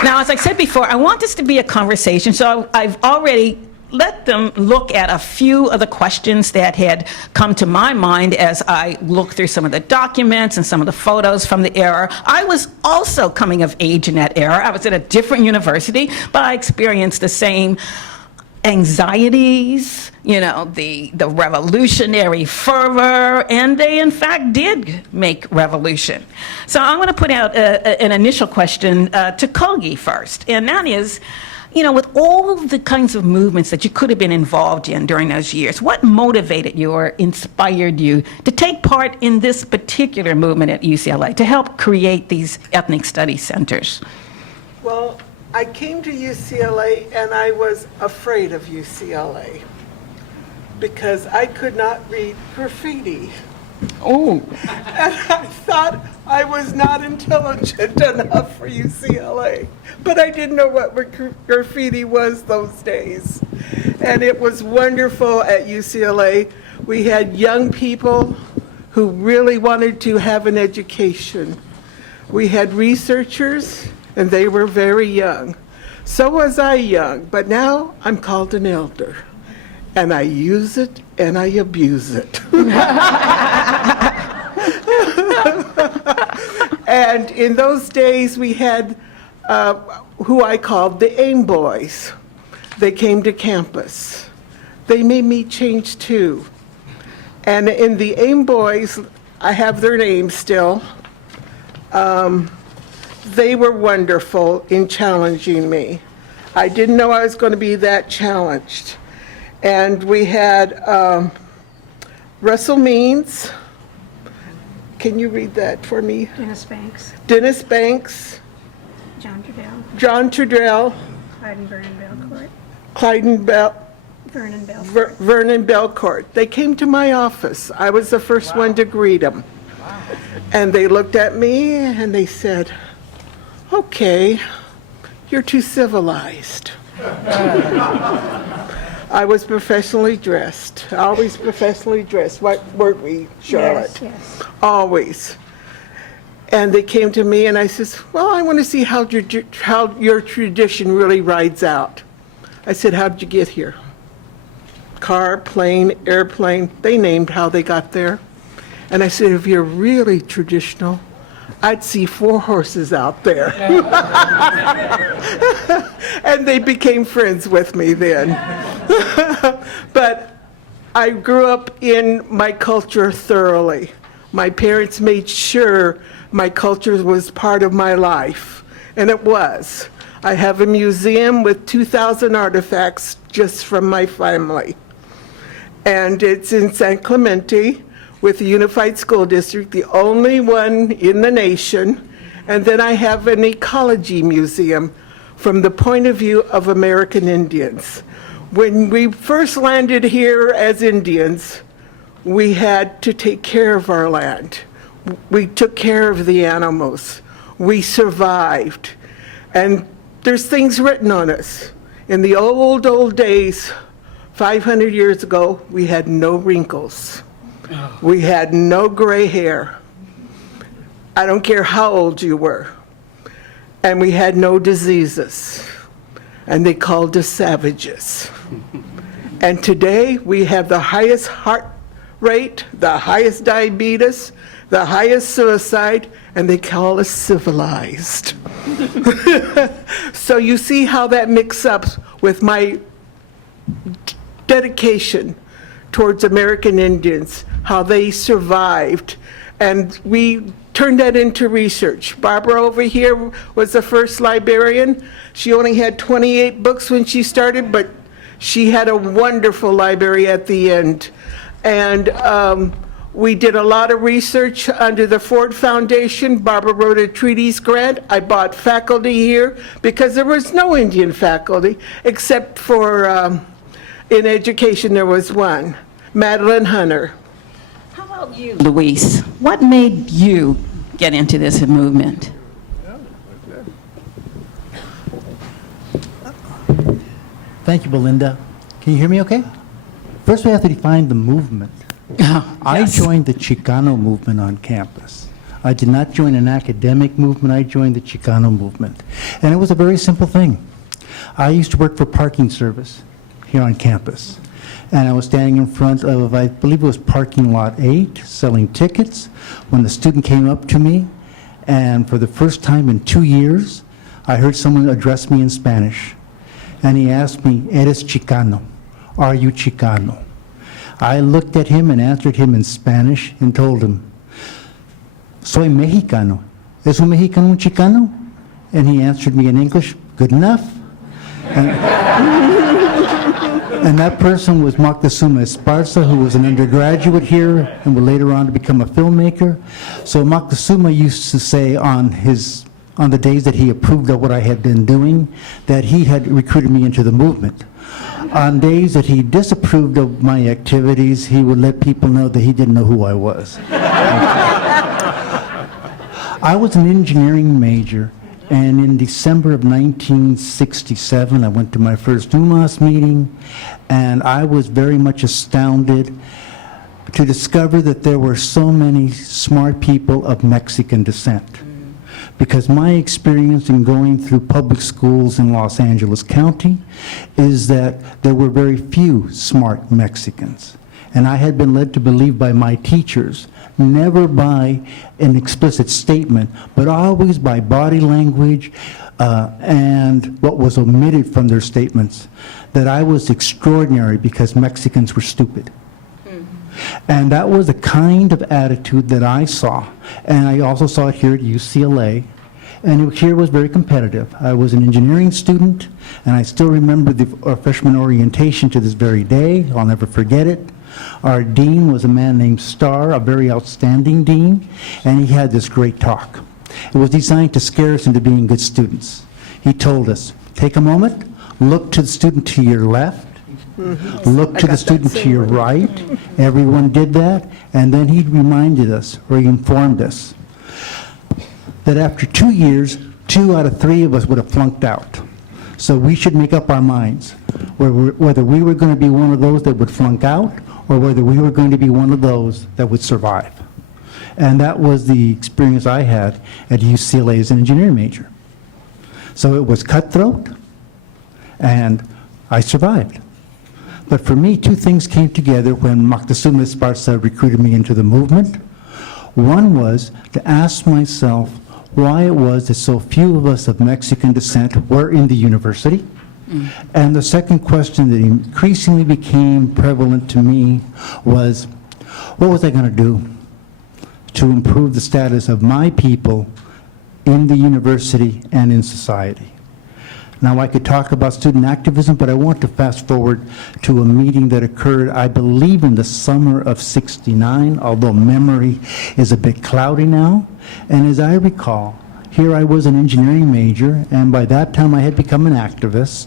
Now, as I said before, I want this to be a conversation, so I've already let them look at a few of the questions that had come to my mind as I looked through some of the documents and some of the photos from the era. I was also coming of age in that era. I was at a different university, but I experienced the same anxieties, the revolutionary fervor, and they in fact did make revolution. So I'm going to put out an initial question to Kogi first, and that is, with all the kinds of movements that you could have been involved in during those years, what motivated you or inspired you to take part in this particular movement at UCLA to help create these ethnic studies centers? Well, I came to UCLA and I was afraid of UCLA because I could not read graffiti. Oh. And I thought I was not intelligent enough for UCLA. But I didn't know what graffiti was those days. And it was wonderful at UCLA. We had young people who really wanted to have an education. We had researchers, and they were very young. So was I young, but now I'm called an elder. And I use it and I abuse it. And in those days, we had who I called the AIM boys. They came to campus. They made me change too. And in the AIM boys, I have their names still. They were wonderful in challenging me. I didn't know I was going to be that challenged. And we had Russell Means. Can you read that for me? Dennis Banks, Dennis Banks, John Trudell, John Trudell, Clyde Vernon Belcourt, Vernon Belcourt. Vernon Belcourt. They came to my office. I was the first one to greet them. And they looked at me and they said, "Okay, you're too civilized." I was professionally dressed, always professionally dressed. What weren't we, Charlotte? Yes. Always. And they came to me and I says, "Well, I want to see how your tradition really rides out." I said, "How did you get here?" Car, plane, airplane. They named how they got there. And I said, "If you're really traditional, I'd see 4 horses out there." And they became friends with me then. But I grew up in my culture thoroughly. My parents made sure my culture was part of my life, and it was. I have a museum with 2,000 artifacts just from my family. And it's in San Clemente with the Unified School District, the only one in the nation. And then I have an ecology museum from the point of view of American Indians. When we first landed here as Indians, we had to take care of our land. We took care of the animals. We survived. And there's things written on us. In the old days, 500 years ago, we had no wrinkles. We had no gray hair. I don't care how old you were. And we had no diseases. And they called us savages. And today, we have the highest heart rate, the highest diabetes, the highest suicide, and they call us civilized. So you see how that mixes up with my dedication towards American Indians, how they survived. And we turned that into research. Barbara over here was the first librarian. She only had 28 books when she started, but she had a wonderful library at the end. And we did a lot of research under the Ford Foundation. Barbara wrote a treaties grant. I bought faculty here because there was no Indian faculty, except for in education there was one, Madeline Hunter. How about you, Luis? What made you get into this movement? Thank you, Belinda. Can you hear me okay? First, we have to define the movement. I joined the Chicano movement on campus. I did not join an academic movement. I joined the Chicano movement. And it was a very simple thing. I used to work for parking service here on campus. And I was standing in front of, I believe it was parking lot 8, selling tickets, when the student came up to me. And for the first time in 2 years, I heard someone address me in Spanish. And he asked me, "Eres Chicano? Are you Chicano?" I looked at him and answered him in Spanish and told him, "Soy Mexicano. ¿Es un mexicano un Chicano?" And he answered me in English, "Good enough." And that person was Moctezuma Esparza, who was an undergraduate here and would later on to become a filmmaker. So Moctezuma used to say on the days that he approved of what I had been doing, that he had recruited me into the movement. On days that he disapproved of my activities, he would let people know that he didn't know who I was. I was an engineering major, and in December of 1967, I went to my first UMass meeting, and I was very much astounded to discover that there were so many smart people of Mexican descent. Because my experience in going through public schools in Los Angeles County is that there were very few smart Mexicans. And I had been led to believe by my teachers, never by an explicit statement, but always by body language and what was omitted from their statements, that I was extraordinary because Mexicans were stupid. And that was the kind of attitude that I saw. And I also saw it here at UCLA. And here was very competitive. I was an engineering student, and I still remember our freshman orientation to this very day. I'll never forget it. Our dean was a man named Starr, a very outstanding dean, and he had this great talk. It was designed to scare us into being good students. He told us, take a moment, look to the student to your left, look to the student to your right. Everyone did that, and then he reminded us, or he informed us, that after 2 years, 2 out of 3 of us would have flunked out. So we should make up our minds whether we were going to be one of those that would flunk out or whether we were going to be one of those that would survive. And that was the experience I had at UCLA as an engineering major. So it was cutthroat, and I survived. But for me, 2 things came together when Moctezuma Esparza recruited me into the movement. One was to ask myself why it was that so few of us of Mexican descent were in the university. And the second question that increasingly became prevalent to me was, what was I going to do to improve the status of my people in the university and in society? Now, I could talk about student activism, but I want to fast forward to a meeting that occurred, I believe, in the summer of '69, although memory is a bit cloudy now. And as I recall, here I was an engineering major, and by that time I had become an activist.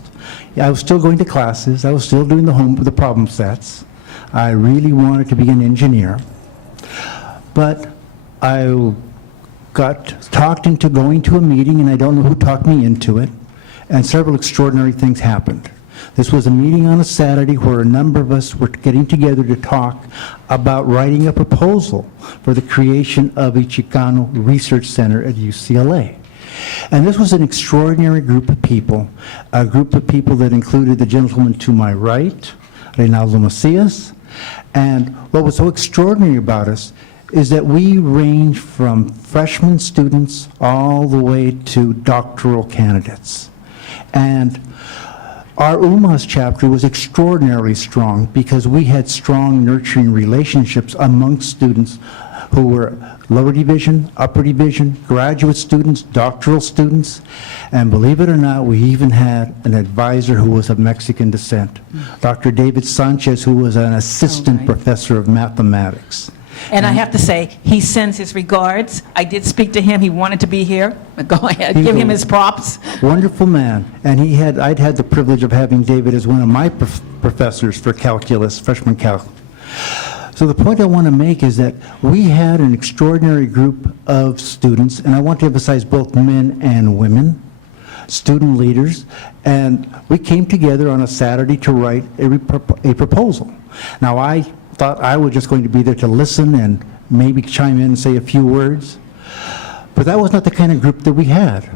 I was still going to classes. I was still doing the problem sets. I really wanted to be an engineer. But I got talked into going to a meeting, and I don't know who talked me into it. And several extraordinary things happened. This was a meeting on a Saturday where a number of us were getting together to talk about writing a proposal for the creation of a Chicano research center at UCLA. And this was an extraordinary group of people, a group of people that included the gentleman to my right, Reynaldo Macias. And what was so extraordinary about us is that we range from freshman students all the way to doctoral candidates. And our UMAS chapter was extraordinarily strong because we had strong nurturing relationships amongst students who were lower division, upper division, graduate students, doctoral students, and believe it or not, we even had an advisor who was of Mexican descent, Dr. David Sanchez, who was an assistant professor of mathematics. And I have to say, he sends his regards. I did speak to him. He wanted to be here. Go ahead, give him his props. Wonderful man. And I'd had the privilege of having David as one of my professors for calculus, freshman calc. So the point I want to make is that we had an extraordinary group of students, and I want to emphasize both men and women, student leaders, and we came together on a Saturday to write a proposal. Now, I thought I was just going to be there to listen and maybe chime in and say a few words. But that was not the kind of group that we had.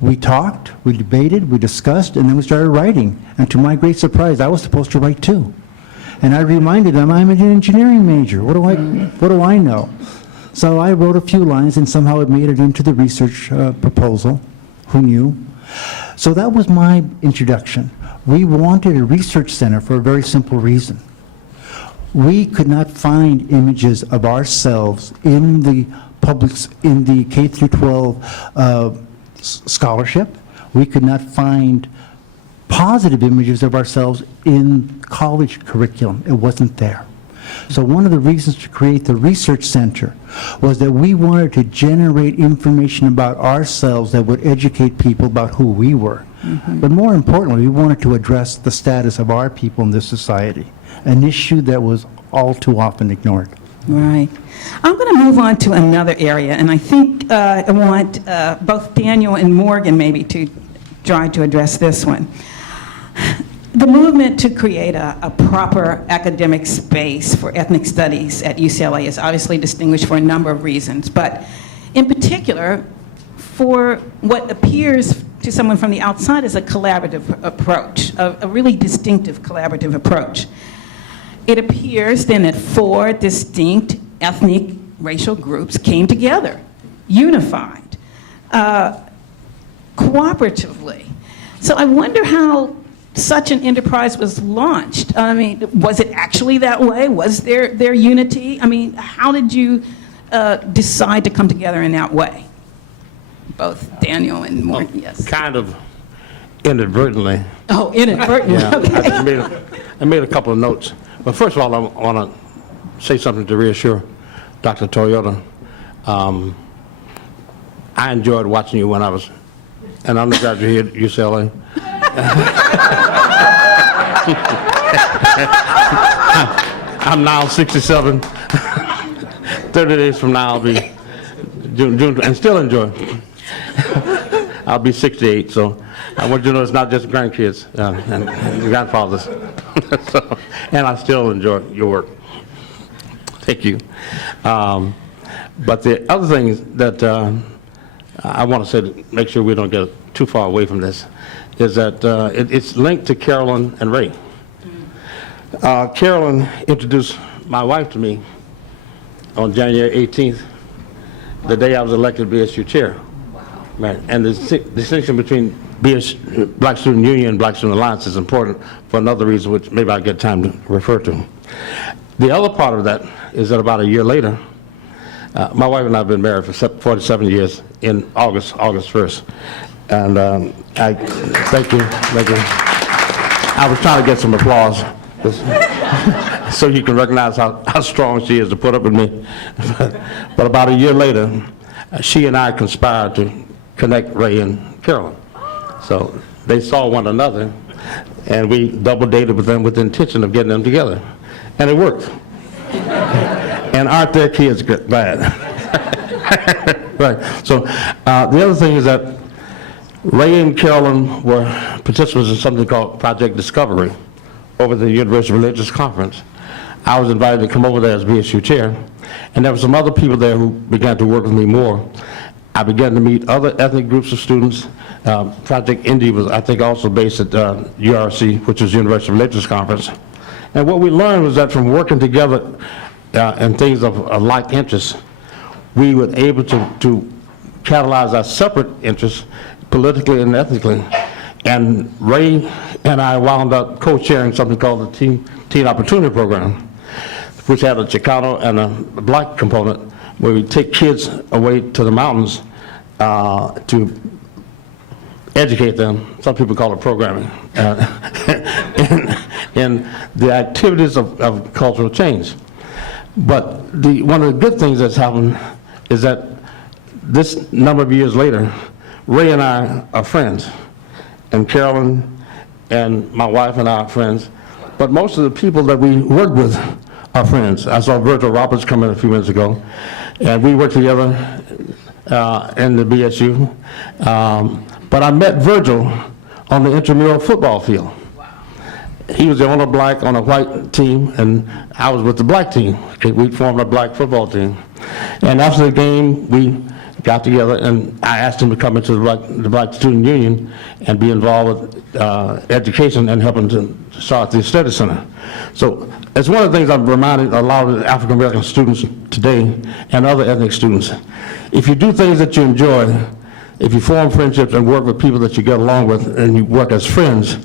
We talked, we debated, we discussed, and then we started writing. And to my great surprise, I was supposed to write too. And I reminded them, I'm an engineering major. What do I know? So I wrote a few lines, and somehow it made it into the research proposal. Who knew? So that was my introduction. We wanted a research center for a very simple reason. We could not find images of ourselves in the K through 12 scholarship. We could not find positive images of ourselves in college curriculum. It wasn't there. So one of the reasons to create the research center was that we wanted to generate information about ourselves that would educate people about who we were. But more importantly, we wanted to address the status of our people in this society, an issue that was all too often ignored. Right. I'm going to move on to another area, and I think I want both Daniel and Morgan maybe to try to address this one. The movement to create a proper academic space for ethnic studies at UCLA is obviously distinguished for a number of reasons, but in particular for what appears to someone from the outside as a collaborative approach, a really distinctive collaborative approach. It appears then that 4 distinct ethnic racial groups came together, unified, cooperatively. So I wonder how such an enterprise was launched. I mean, was it actually that way? Was there unity? I mean, how did you decide to come together in that way? both Daniel and Morton, yes. Kind of inadvertently. Oh, inadvertently, Yeah, okay. I made a couple of notes. But first of all, I want to say something to reassure Dr. Toyota. I enjoyed watching you when I was an undergraduate here at UCLA. I'm now 67. 30 days from now, I'll be June, and still enjoy. I'll be 68, so I want you to know it's not just grandkids and grandfathers. So, and I still enjoy your work. Thank you. But the other thing that I want to say to make sure we don't get too far away from this is that it's linked to Carolyn and Ray. Carolyn introduced my wife to me on January 18th, the day I was elected BSU chair. Right. And the distinction between Black Student Union and Black Student Alliance is important for another reason, which maybe I'll get time to refer to. The other part of that is that about a year later, my wife and I have been married for 47 years in August 1st. And I thank you. I was trying to get some applause so you can recognize how strong she is to put up with me. But about a year later, she and I conspired to connect Ray and Carolyn. So they saw one another, and we double dated with them with the intention of getting them together. And it worked. And aren't their kids glad? Right. So the other thing is that Ray and Carolyn were participants in something called Project Discovery over the University Religious Conference. I was invited to come over there as BSU chair, and there were some other people there who began to work with me more. I began to meet other ethnic groups of students. Project Indy was, I think, also based at URC, which was University Religious Conference. And what we learned was that from working together and things of like interests, we were able to catalyze our separate interests politically and ethnically. And Ray and I wound up co-chairing something called the Teen Opportunity Program, which had a Chicano and a black component, where we take kids away to the mountains to educate them. Some people call it programming. in the activities of cultural change. But one of the good things that's happened is that this number of years later, Ray and I are friends, and Carolyn and my wife and I are friends, but most of the people that we work with are friends. I saw Virgil Roberts come in a few minutes ago, and we worked together in the BSU. But I met Virgil on the intramural football field. He was the only black on a white team, and I was with the black team. Okay, we formed a black football team. And after the game, we got together, and I asked him to come into the Black Student Union and be involved with education and helping to start the study center. So it's one of the things I'm reminding a lot of the African American students today and other ethnic students. If you do things that you enjoy, if you form friendships and work with people that you get along with, and you work as friends,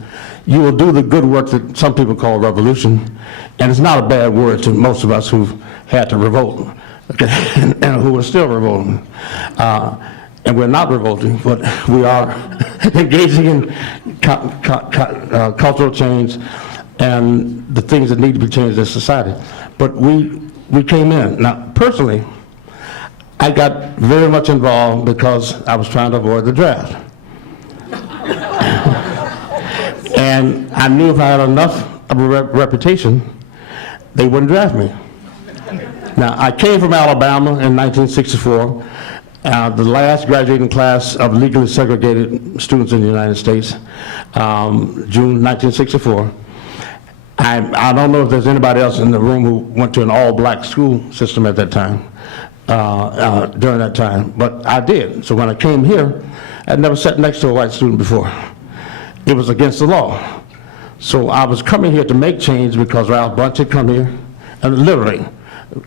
you will do the good work that some people call revolution. And it's not a bad word to most of us who've had to revolt, okay, and who are still revolting. And we're not revolting, but we are engaging in cultural change and the things that need to be changed in society. But we came in. Now, personally, I got very much involved because I was trying to avoid the draft. And I knew if I had enough of a reputation, they wouldn't draft me. Now, I came from Alabama in 1964, the last graduating class of legally segregated students in the United States, June 1964. I don't know if there's anybody else in the room who went to an all-black school system at that time, during that time, but I did. So when I came here, I'd never sat next to a white student before. It was against the law. So I was coming here to make change because Ralph Bunche had come here, and literally,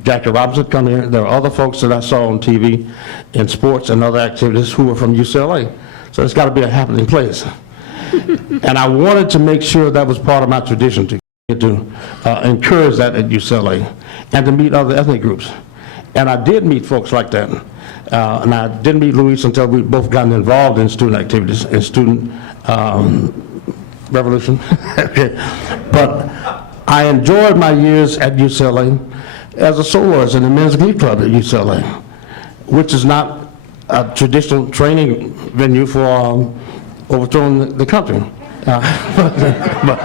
Jackie Robinson had come here. There were other folks that I saw on TV in sports and other activities who were from UCLA. So it's got to be a happening place. And I wanted to make sure that was part of my tradition to encourage that at UCLA and to meet other ethnic groups. And I did meet folks like that. And I didn't meet Luis until we both gotten involved in student activities and student revolution. But I enjoyed my years at UCLA as a soloist in the men's glee club at UCLA, which is not a traditional training venue for overthrowing the country. But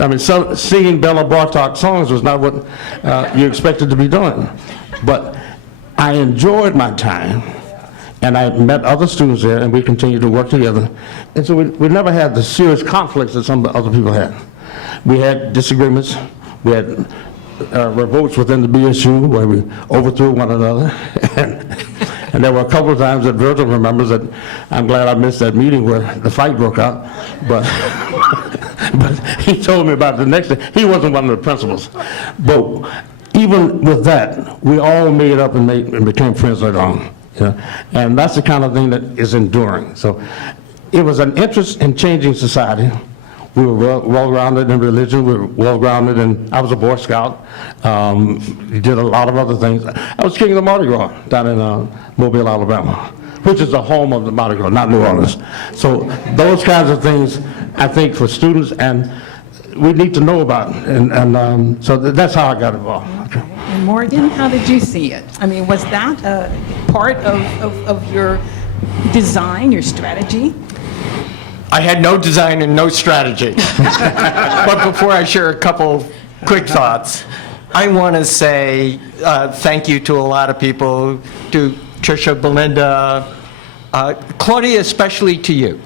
I mean, singing Bella Bartok songs was not what you expected to be doing. But I enjoyed my time, and I met other students there, and we continued to work together. And so we never had the serious conflicts that some other people had. We had disagreements. We had revolts within the BSU where we overthrew one another. And there were a couple of times that Virgil remembers that I'm glad I missed that meeting where the fight broke out. But he told me about it the next day. He wasn't one of the principals. But even with that, we all made up and became friends later on. You know? And that's the kind of thing that is enduring. So it was an interest in changing society. We were well-grounded in religion. We were well-grounded in, I was a Boy Scout. Did a lot of other things. I was king of the Mardi Gras down in Mobile, Alabama, which is the home of the Mardi Gras, not New Orleans. So those kinds of things, I think, for students, and we need to know about. And so that's how I got involved. Okay. And Morgan, how did you see it? I mean, was that part of your design, your strategy? I had no design and no strategy. But before I share a couple quick thoughts, I want to say thank you to a lot of people, to Tritia, Belinda, Claudia, especially to you,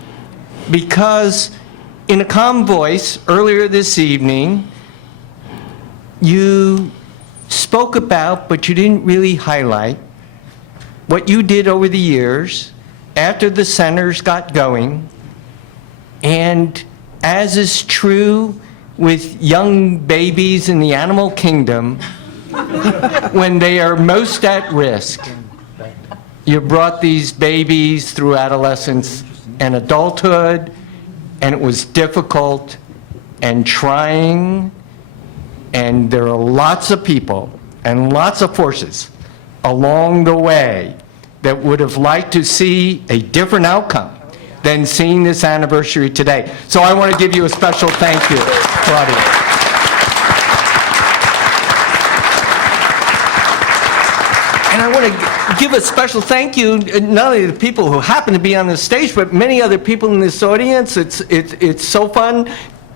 because in a calm voice earlier this evening, you spoke about, but you didn't really highlight, what you did over the years after the centers got going. And as is true with young babies in the animal kingdom, when they are most at risk, you brought these babies through adolescence and adulthood, and it was difficult and trying, and there are lots of people and lots of forces along the way that would have liked to see a different outcome than seeing this anniversary today. So I want to give you a special thank you, Claudia. And I want to give a special thank you not only to the people who happen to be on the stage, but many other people in this audience. It's so fun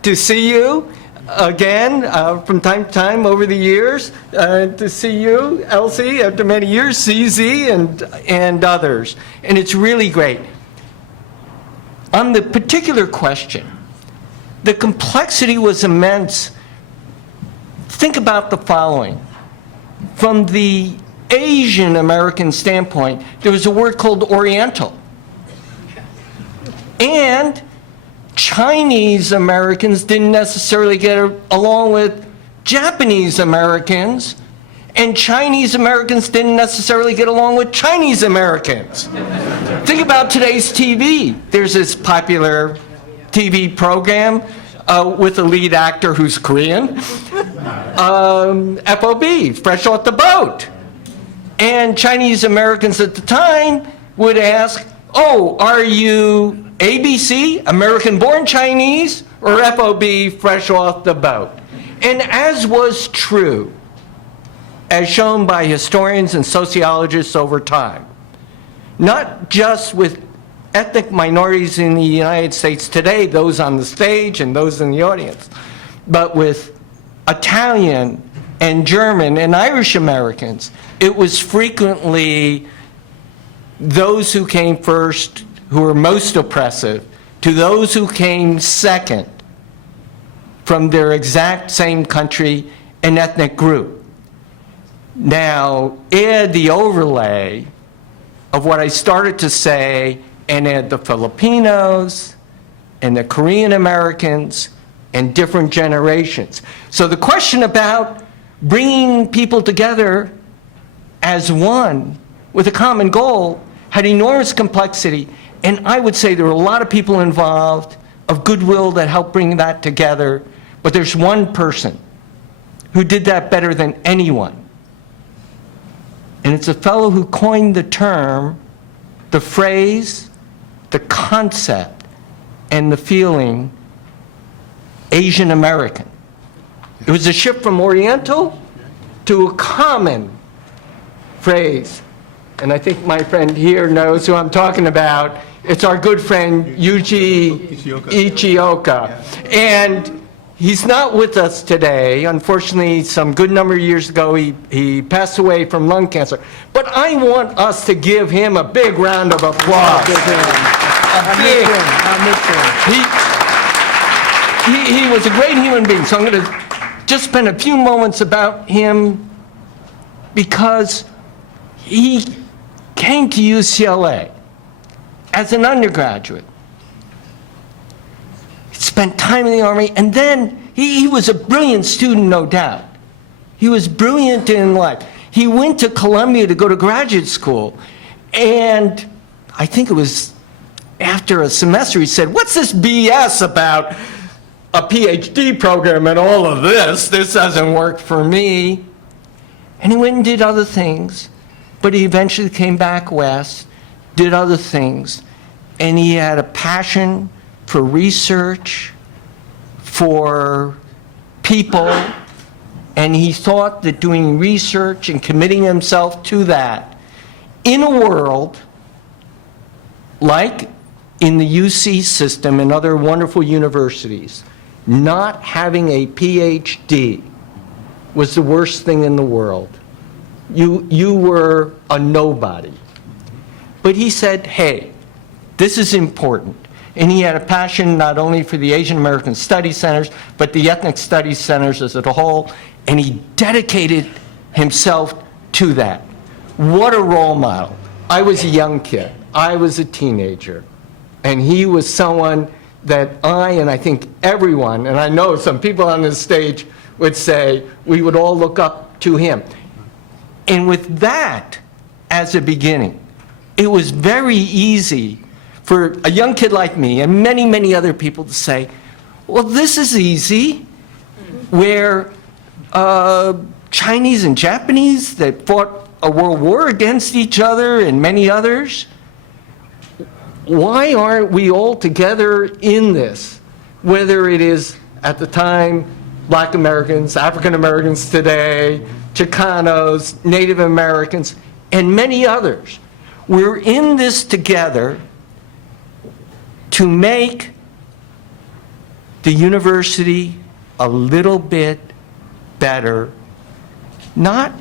to see you again from time to time over the years, to see you, Elsie, after many years, CZ, and others. And it's really great. On the particular question, the complexity was immense. Think about the following. From the Asian American standpoint, there was a word called Oriental. And Chinese Americans didn't necessarily get along with Japanese Americans, and Chinese Americans didn't necessarily get along with Chinese Americans. Think about today's TV. There's this popular TV program with a lead actor who's Korean, FOB, Fresh Off the Boat. And Chinese Americans at the time would ask, oh, are you ABC, American-born Chinese, or FOB, Fresh Off the Boat? And as was true, as shown by historians and sociologists over time, not just with ethnic minorities in the United States today, those on the stage and those in the audience, but with Italian and German and Irish Americans, it was frequently those who came first who were most oppressive to those who came second from their exact same country and ethnic group. Now, add the overlay of what I started to say, and add the Filipinos and the Korean Americans and different generations. So the question about bringing people together as one with a common goal had enormous complexity, and I would say there were a lot of people involved of goodwill that helped bring that together, but there's one person who did that better than anyone. And it's a fellow who coined the term, the phrase, the concept, and the feeling Asian American. It was a shift from Oriental to a common phrase. And I think my friend here knows who I'm talking about. It's our good friend Yuji Ichioka. And he's not with us today. Unfortunately, some good number of years ago, he passed away from lung cancer. But I want us to give him a big round of applause. He was a great human being. So I'm going to just spend a few moments about him because he came to UCLA as an undergraduate. He spent time in the Army, and then he was a brilliant student, no doubt. He was brilliant in life. He went to Columbia to go to graduate school, and I think it was after a semester he said, "What's this BS about a PhD program and all of this? This doesn't work for me." And he went and did other things, but he eventually came back west, did other things, and he had a passion for research, for people, and he thought that doing research and committing himself to that in a world like in the UC system and other wonderful universities, not having a PhD was the worst thing in the world. You were a nobody. But he said, hey, this is important. And he had a passion not only for the Asian American Studies Centers, but the Ethnic Studies Centers as a whole, and he dedicated himself to that. What a role model. I was a young kid. I was a teenager. And he was someone that and I think everyone, and I know some people on this stage would say we would all look up to him. And with that as a beginning, it was very easy for a young kid like me and many, many other people to say, well, this is easy, where Chinese and Japanese that fought a world war against each other and many others, why aren't we all together in this? Whether it is, at the time, Black Americans, African Americans today, Chicanos, Native Americans, and many others. We're in this together to make the university a little bit better, not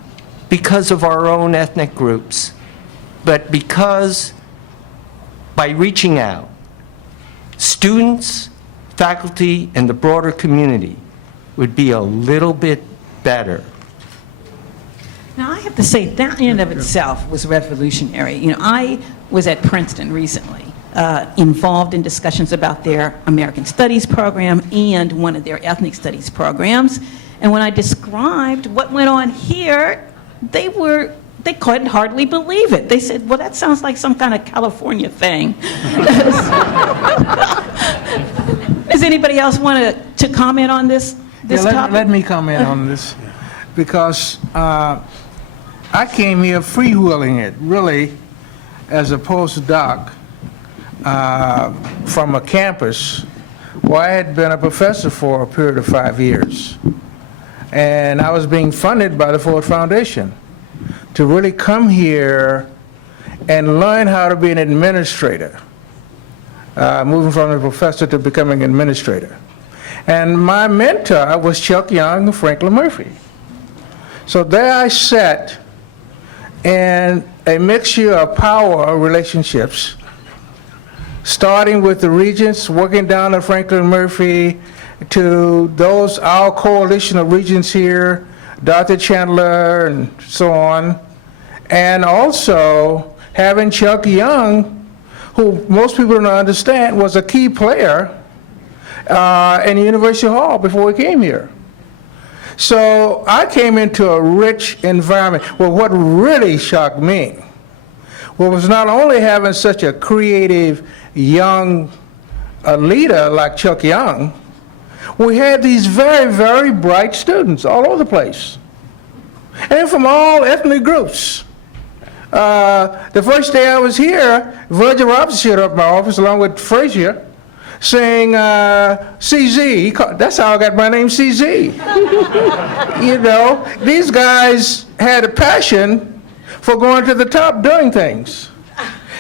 because of our own ethnic groups, but because by reaching out, students, faculty, and the broader community would be a little bit better. Now, I have to say, that in and of itself was revolutionary. You know, I was at Princeton recently, involved in discussions about their American Studies program and one of their ethnic studies programs. And when I described what went on here, they couldn't hardly believe it. They said, well, that sounds like some kind of California thing. Does anybody else want to comment on this topic? Let me comment on this, because I came here freewheeling it, really, as a postdoc from a campus where I had been a professor for a period of 5 years. And I was being funded by the Ford Foundation to really come here and learn how to be an administrator, moving from a professor to becoming an administrator. And my mentor was Chuck Young and Franklin Murphy. So there I sat in a mixture of power relationships, starting with the regents, working down to Franklin Murphy, to those, our coalition of regents here, Dr. Chandler and so on, and also having Chuck Young, who most people don't understand was a key player in University Hall before we came here. So I came into a rich environment. Well, what really shocked me was not only having such a creative young leader like Chuck Young, we had these very, very bright students all over the place, and from all ethnic groups. The first day I was here, Virgil Robinson showed up at my office along with Frazier, saying, CZ. That's how I got my name, CZ. You know, these guys had a passion for going to the top doing things.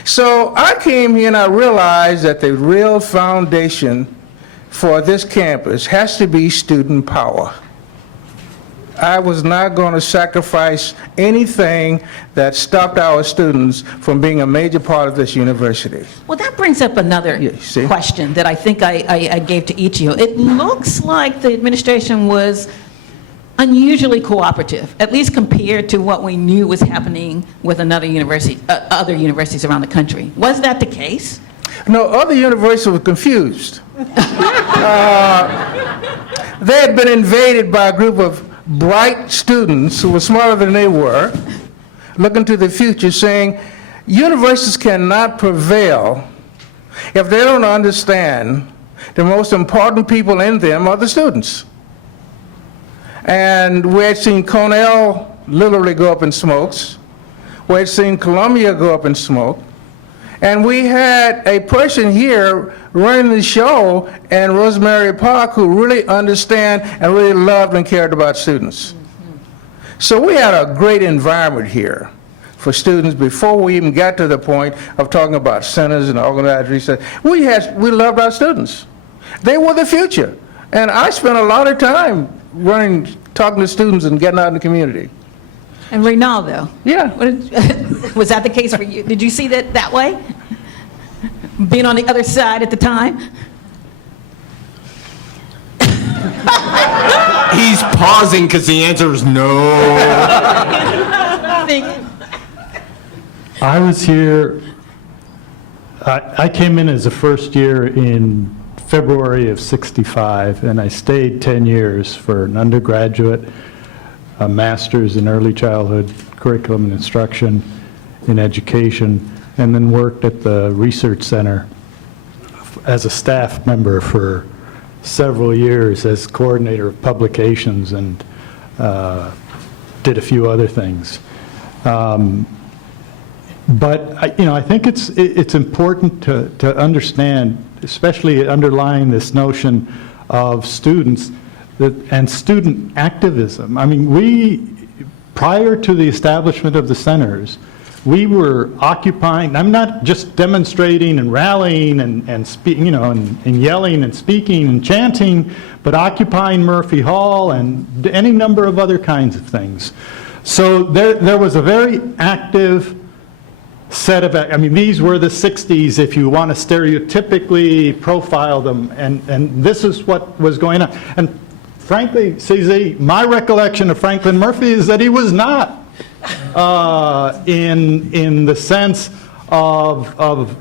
So I came here and I realized that the real foundation for this campus has to be student power. I was not going to sacrifice anything that stopped our students from being a major part of this university. Well, that brings up another Yeah, see? question that I think I gave to each of you. It looks like the administration was unusually cooperative, at least compared to what we knew was happening with other universities around the country. Was that the case? No, other universities were confused. They had been invaded by a group of bright students who were smarter than they were, looking to the future, saying, universities cannot prevail if they don't understand the most important people in them are the students. And we had seen Cornell literally go up in smokes. We had seen Columbia go up in smoke. And we had a person here running the show, and Rosemary Park, who really understand and really loved and cared about students. So we had a great environment here for students before we even got to the point of talking about centers and organized research. We loved our students. They were the future. And I spent a lot of time talking to students and getting out in the community. And Reynaldo? Yeah. Was that the case for you? Did you see that way? Being on the other side at the time? He's pausing because the answer is no. I was here, I came in as a first year in February of '65, and I stayed 10 years for an undergraduate, a master's in early childhood curriculum and instruction in education, and then worked at the research center as a staff member for several years as coordinator of publications and did a few other things. But I think it's important to understand, especially underlying this notion of students and student activism. I mean, prior to the establishment of the centers, we were occupying, I'm not just demonstrating and rallying and yelling and speaking and chanting, but occupying Murphy Hall and any number of other kinds of things. So there was a very active set of, these were the 60s if you want to stereotypically profile them, and this is what was going on. And frankly, CZ, my recollection of Franklin Murphy is that he was not in the sense of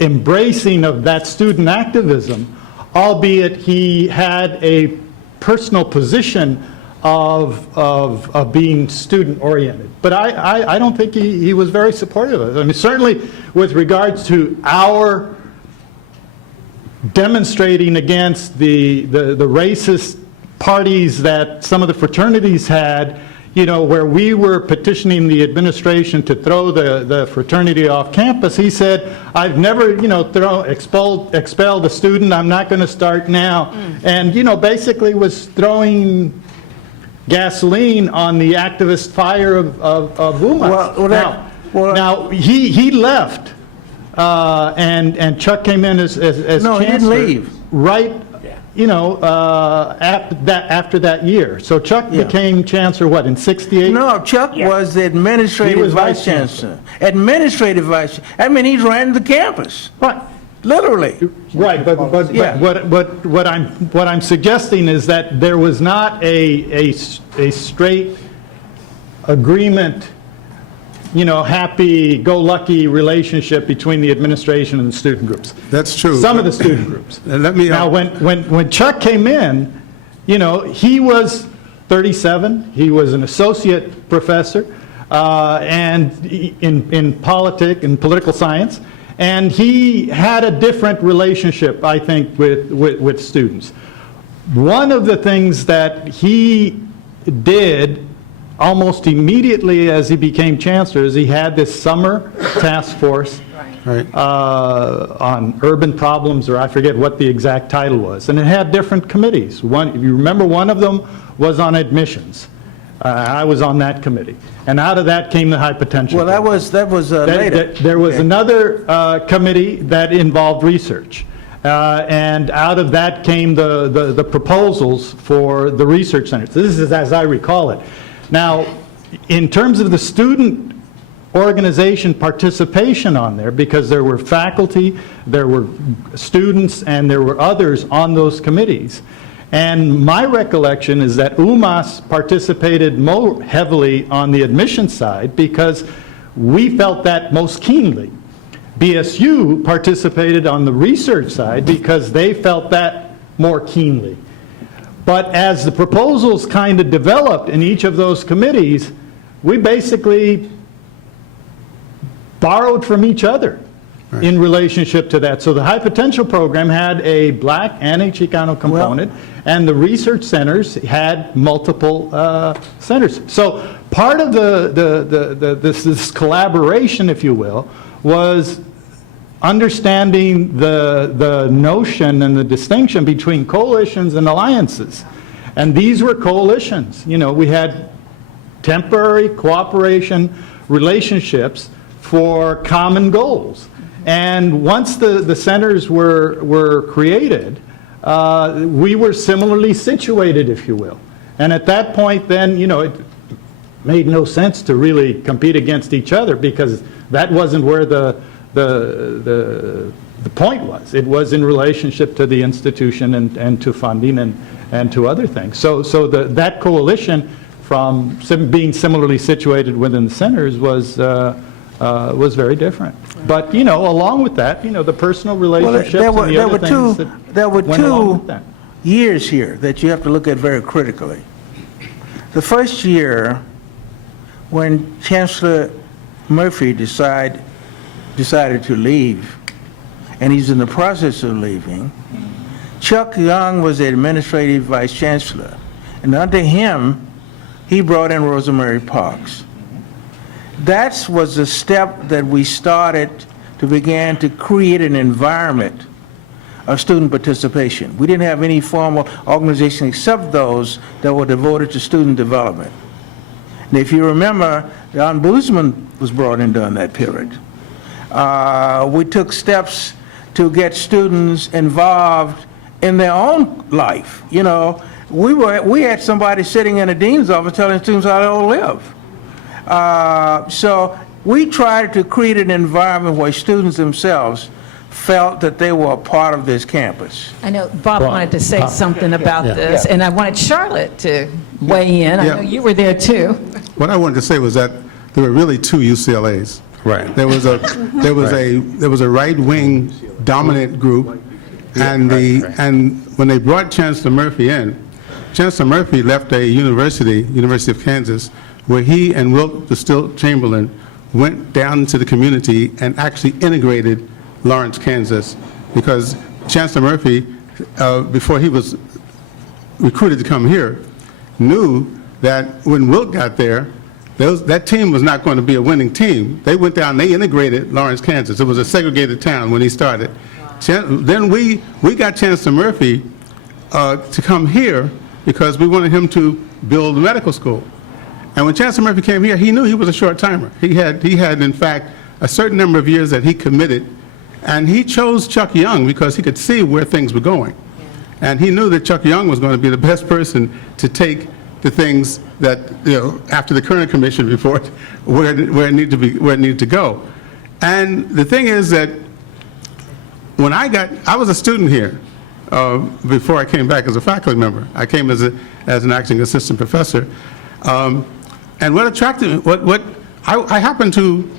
embracing of that student activism, albeit he had a personal position of being student-oriented. But I don't think he was very supportive of it. I mean, certainly with regards to our demonstrating against the racist parties that some of the fraternities had, where we were petitioning the administration to throw the fraternity off campus, he said, I've never, expelled a student, I'm not going to start now. And, basically was throwing gasoline on the activist fire of UMass. Now, he left, and Chuck came in as No, chancellor. he didn't leave. Right, after that year. So Chuck became chancellor, what, in '68? No, Chuck was the administrative vice chancellor. Administrative vice. He ran the campus. Right. Literally. Right, but what I'm suggesting is that there was not a straight agreement, happy-go-lucky relationship between the administration and the student groups. That's true. Some of the student groups. Let me. Now, when Chuck came in, he was 37. He was an associate professor, and in politics and political science. And he had a different relationship, I think, with students. One of the things that he did almost immediately as he became chancellor, is he had this summer task force on urban problems, or I forget what the exact title was, and it had different committees. One, if you remember, one of them was on admissions. I was on that committee, and out of that came the high potential. Well, that was later. There was another committee that involved research, and out of that came the proposals for the research centers. This is as I recall it. Now, in terms of the student organization participation on there, because there were faculty, there were students, and there were others on those committees. And my recollection is that UMass participated more heavily on the admission side because we felt that most keenly. BSU participated on the research side because they felt that more keenly. But as the proposals kind of developed in each of those committees, we basically borrowed from each other in relationship to that. So the high potential program had a black and a Chicano component, and the research centers had multiple centers. So part of this collaboration, if you will, was understanding the notion and the distinction between coalitions and alliances. And these were coalitions. You know, we had temporary cooperation relationships for common goals. And once the centers were created, we were similarly situated, if you will. And at that point then, you know, it made no sense to really compete against each other because that wasn't where the point was. It was in relationship to the institution and to funding and to other things. So that coalition from being similarly situated within the centers was very different. But, you know, along with that, you know, the personal relationships and the other things there were went along with two that. years here that you have to look at very critically. The first year, when Chancellor Murphy decided to leave, and he's in the process of leaving, Chuck Young was the administrative vice chancellor. And under him, he brought in Rosemary Parks. That was the step that we started to begin to create an environment of student participation. We didn't have any formal organization except those that were devoted to student development. And if you remember, the ombudsman was brought in during that period. We took steps to get students involved in their own life. You know, we had somebody sitting in a dean's office telling students how to live. So we tried to create an environment where students themselves felt that they were a part of this campus. I know Bob wanted to say something about this, and I wanted Charlotte to weigh in. I know you were there too. What I wanted to say was that there were really two UCLAs. Right. There was a right-wing dominant group, and when they brought Chancellor Murphy in, Chancellor Murphy left a University of Kansas, where he and Wilt the Still Chamberlain went down into the community and actually integrated Lawrence, Kansas, because Chancellor Murphy, before he was recruited to come here, knew that when Wilt got there, that team was not going to be a winning team. They went down, they integrated Lawrence, Kansas. It was a segregated town when he started. Then we got Chancellor Murphy to come here because we wanted him to build a medical school. And when Chancellor Murphy came here, he knew he was a short timer. He had in fact a certain number of years that he committed, and he chose Chuck Young because he could see where things were going. And he knew that Chuck Young was going to be the best person to take the things that, you know, after the current commission report, where it needed to go. And the thing is that when I was a student here before I came back as a faculty member. I came as an acting assistant professor. And what attracted me, I happened to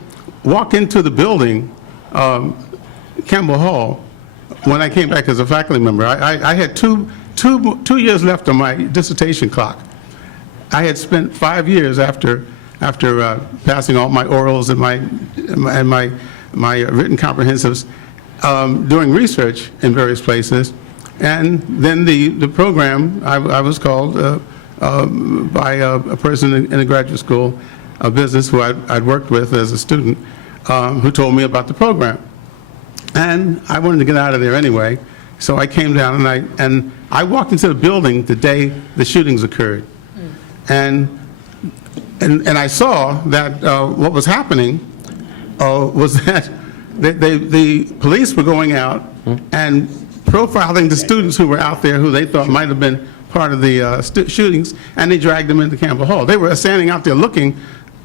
walk into the building, Campbell Hall, when I came back as a faculty member. I had two years left on my dissertation clock. I had spent 5 years after passing all my orals and my written comprehensives doing research in various places. And then the program, I was called by a person in a graduate school of business who I'd worked with as a student, who told me about the program. And I wanted to get out of there anyway, so I came down and I walked into the building the day the shootings occurred. And I saw that what was happening was that the police were going out and profiling the students who were out there who they thought might have been part of the shootings, and they dragged them into Campbell Hall. They were standing out there looking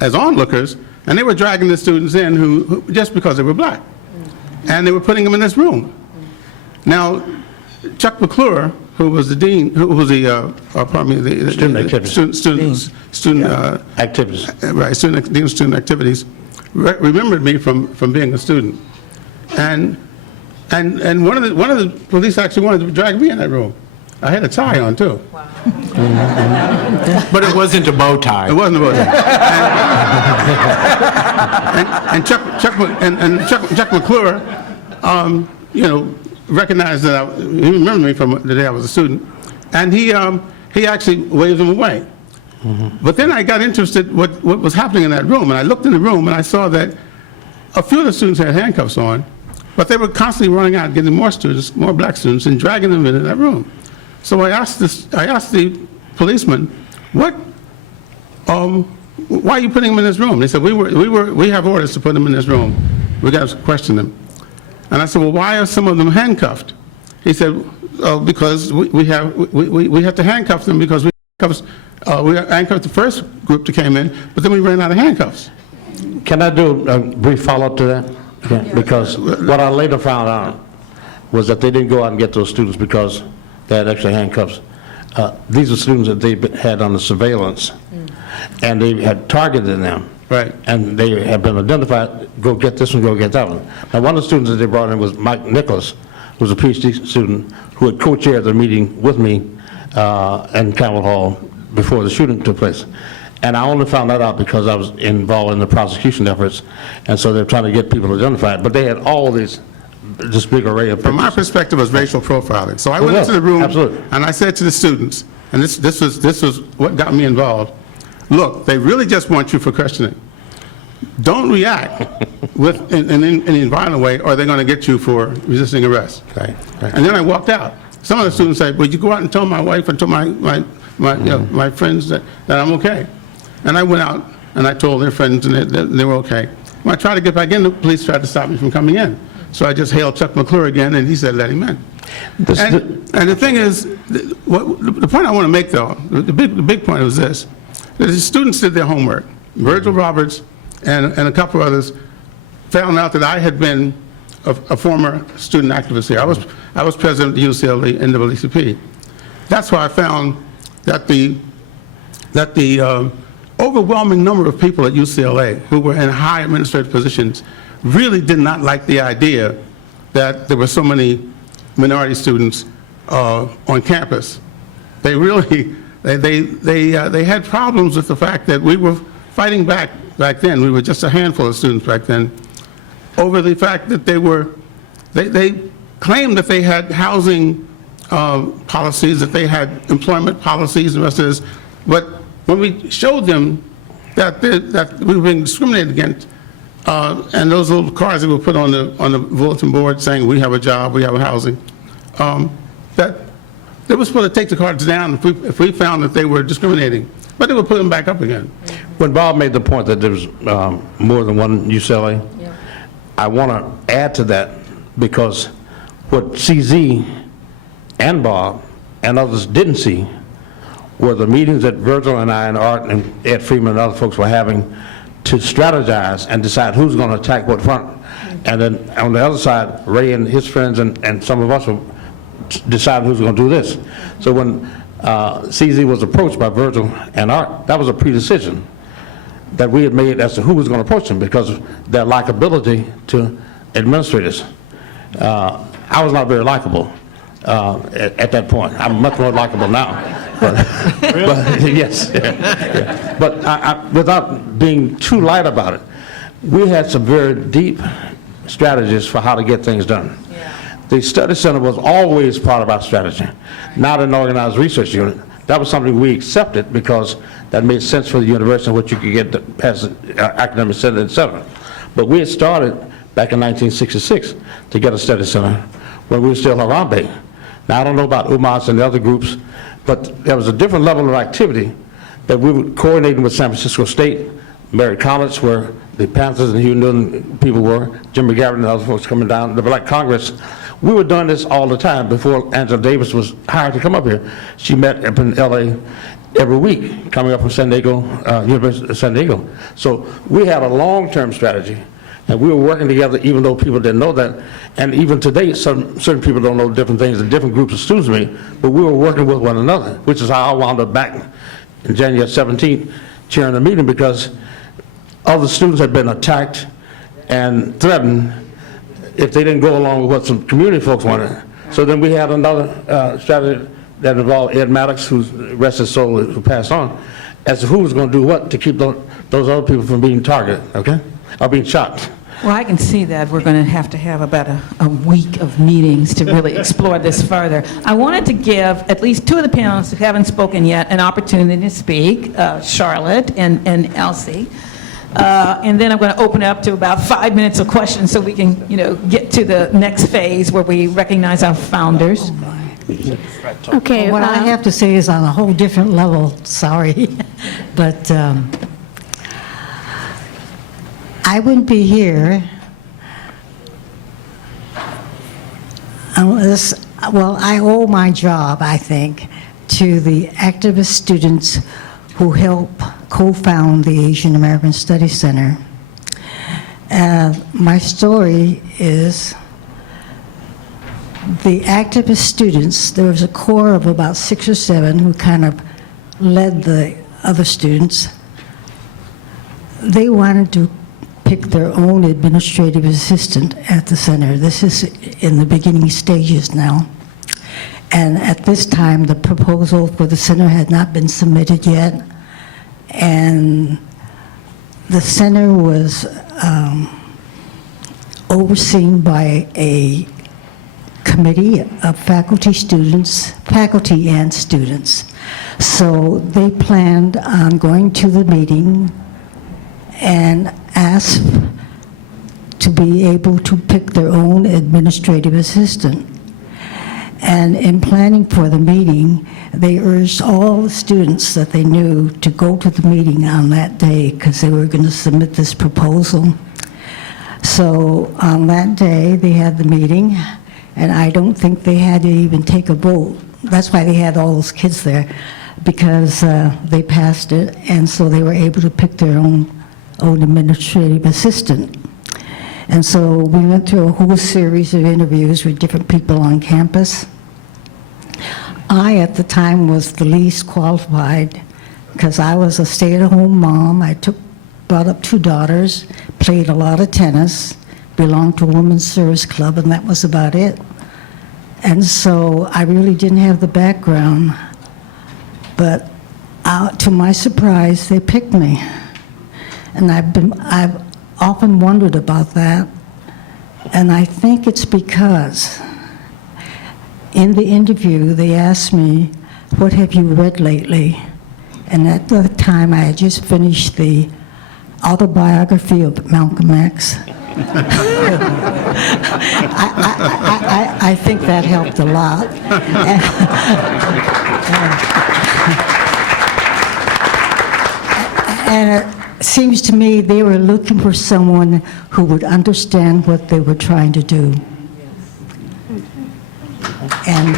as onlookers, and they were dragging the students in who just because they were black. And they were putting them in this room. Now, Chuck McClure, who was the dean, who was the, pardon me, the Student activities. Student Activities. right, dean of student activities, remembered me from being a student. And one of the police actually wanted to drag me in that room. I had a tie on too. Wow. But it wasn't a bow tie. It wasn't a bow tie. And Chuck McClure, you know, recognized that he remembered me from the day I was a student, and he actually waved him away. But then I got interested what was happening in that room, and I looked in the room and I saw that a few of the students had handcuffs on, but they were constantly running out, getting more students, more black students, and dragging them into that room. So I asked the policeman, why are you putting them in this room? They said, we have orders to put them in this room. We got to question them. And I said, well, why are some of them handcuffed? He said, because we have to handcuff them because we handcuffed the first group that came in, but then we ran out of handcuffs. Can I do a brief follow-up to that? Yeah. Because what I later found out was that they didn't go out and get those students because they had extra handcuffs. These are students that they had under surveillance, and they had targeted them. Right. And they have been identified, go get this one, go get that one. Now, one of the students that they brought in was Mike Nicholas, who was a PhD student who had co-chaired the meeting with me in Campbell Hall before the shooting took place. And I only found that out because I was involved in the prosecution efforts, and so they're trying to get people identified. But they had all this big array of pictures. From my perspective, it was racial profiling. So I went into the room, and I said to the students, and this was what got me involved, look, they really just want you for questioning. Don't react in any violent way, or they're going to get you for resisting arrest. Right. And then I walked out. Some of the students said, "Would you go out and tell my wife and tell my friends that I'm okay?" And I went out and I told their friends, and they were okay. When I tried to get back in, the police tried to stop me from coming in. So I just hailed Chuck McClure again, and he said, "Let him in." And the thing is, the point I want to make, though, the big point was this: that the students did their homework. Virgil Roberts and a couple of others found out that I had been a former student activist here. I was president of the UCLA NAACP. That's why I found that the overwhelming number of people at UCLA who were in high administrative positions really did not like the idea that there were so many minority students on campus. They really, they had problems with the fact that we were fighting back then. We were just a handful of students back then over the fact that they claimed that they had housing policies, that they had employment policies and the rest of this. But when we showed them that we were being discriminated against, and those little cards that were put on the bulletin board saying we have a job, we have a housing, that they were supposed to take the cards down if we found that they were discriminating, but they would put them back up again. When Bob made the point that there was more than one UCLA, I want to add to that, because what CZ and Bob and others didn't see were the meetings that Virgil and I and Art and Ed Freeman and other folks were having to strategize and decide who's going to attack what front. And then on the other side, Ray and his friends and some of us will decide who's going to do this. So when CZ was approached by Virgil and Art, that was a pre-decision that we had made as to who was going to approach them because of their likability to administrators. I was not very likable at that point. I'm much more likable now. But yes. Yeah. But without being too light about it, we had some very deep strategies for how to get things done. The study center was always part of our strategy, not an organized research unit, That was something we accepted because that made sense for the university, what you could get as academic center, et cetera. But we had started back in 1966 to get a study center when we were still Harambe. Now, I don't know about UMass and the other groups, but there was a different level of activity that we were coordinating with San Francisco State, Merritt College, where the Panthers and Hugh Newton people were, Jim McGavin and other folks coming down, the Black Congress. We were doing this all the time before Angela Davis was hired to come up here. She met up in LA every week, coming up from San Diego, University of San Diego. So we had a long-term strategy, and we were working together even though people didn't know that. And even today, certain people don't know different things and different groups of students me, but we were working with one another, which is how I wound up back in January 17th chairing the meeting, because other students had been attacked and threatened if they didn't go along with what some community folks wanted. So then we had another strategy that involved Ed Maddox, who's rest his soul, who passed on, as to who was going to do what to keep those other people from being targeted, okay, or being shot. Well, I can see that we're going to have about a week of meetings to really explore this further. I wanted to give at least two of the panelists who haven't spoken yet an opportunity to speak, Charlotte and Elsie. And then I'm going to open up to about 5 minutes of questions so we can, get to the next phase where we recognize our founders. Okay. What I have to say is on a whole different level, sorry, but I wouldn't be here unless, I owe my job, I think, to the activist students who helped co-found the Asian American Studies Center. My story is the activist students, there was a core of about 6 or 7 who kind of led the other students. They wanted to pick their own administrative assistant at the center. This is in the beginning stages now. And at this time, the proposal for the center had not been submitted yet. And the center was overseen by a committee of faculty and students. So they planned on going to the meeting and asked to be able to pick their own administrative assistant. And in planning for the meeting, they urged all the students that they knew to go to the meeting on that day because they were going to submit this proposal. So on that day, they had the meeting, and I don't think they had to even take a vote. That's why they had all those kids there, because they passed it, and so they were able to pick their own administrative assistant. And so we went through a whole series of interviews with different people on campus. I, at the time, was the least qualified because I was a stay-at-home mom. I brought up 2 daughters, played a lot of tennis, belonged to a women's service club, and that was about it. And so I really didn't have the background. But to my surprise, they picked me. And I've often wondered about that, and I think it's because in the interview they asked me, what have you read lately? And at the time I had just finished the autobiography of Malcolm X. I think that helped a lot. And it seems to me they were looking for someone who would understand what they were trying to do. And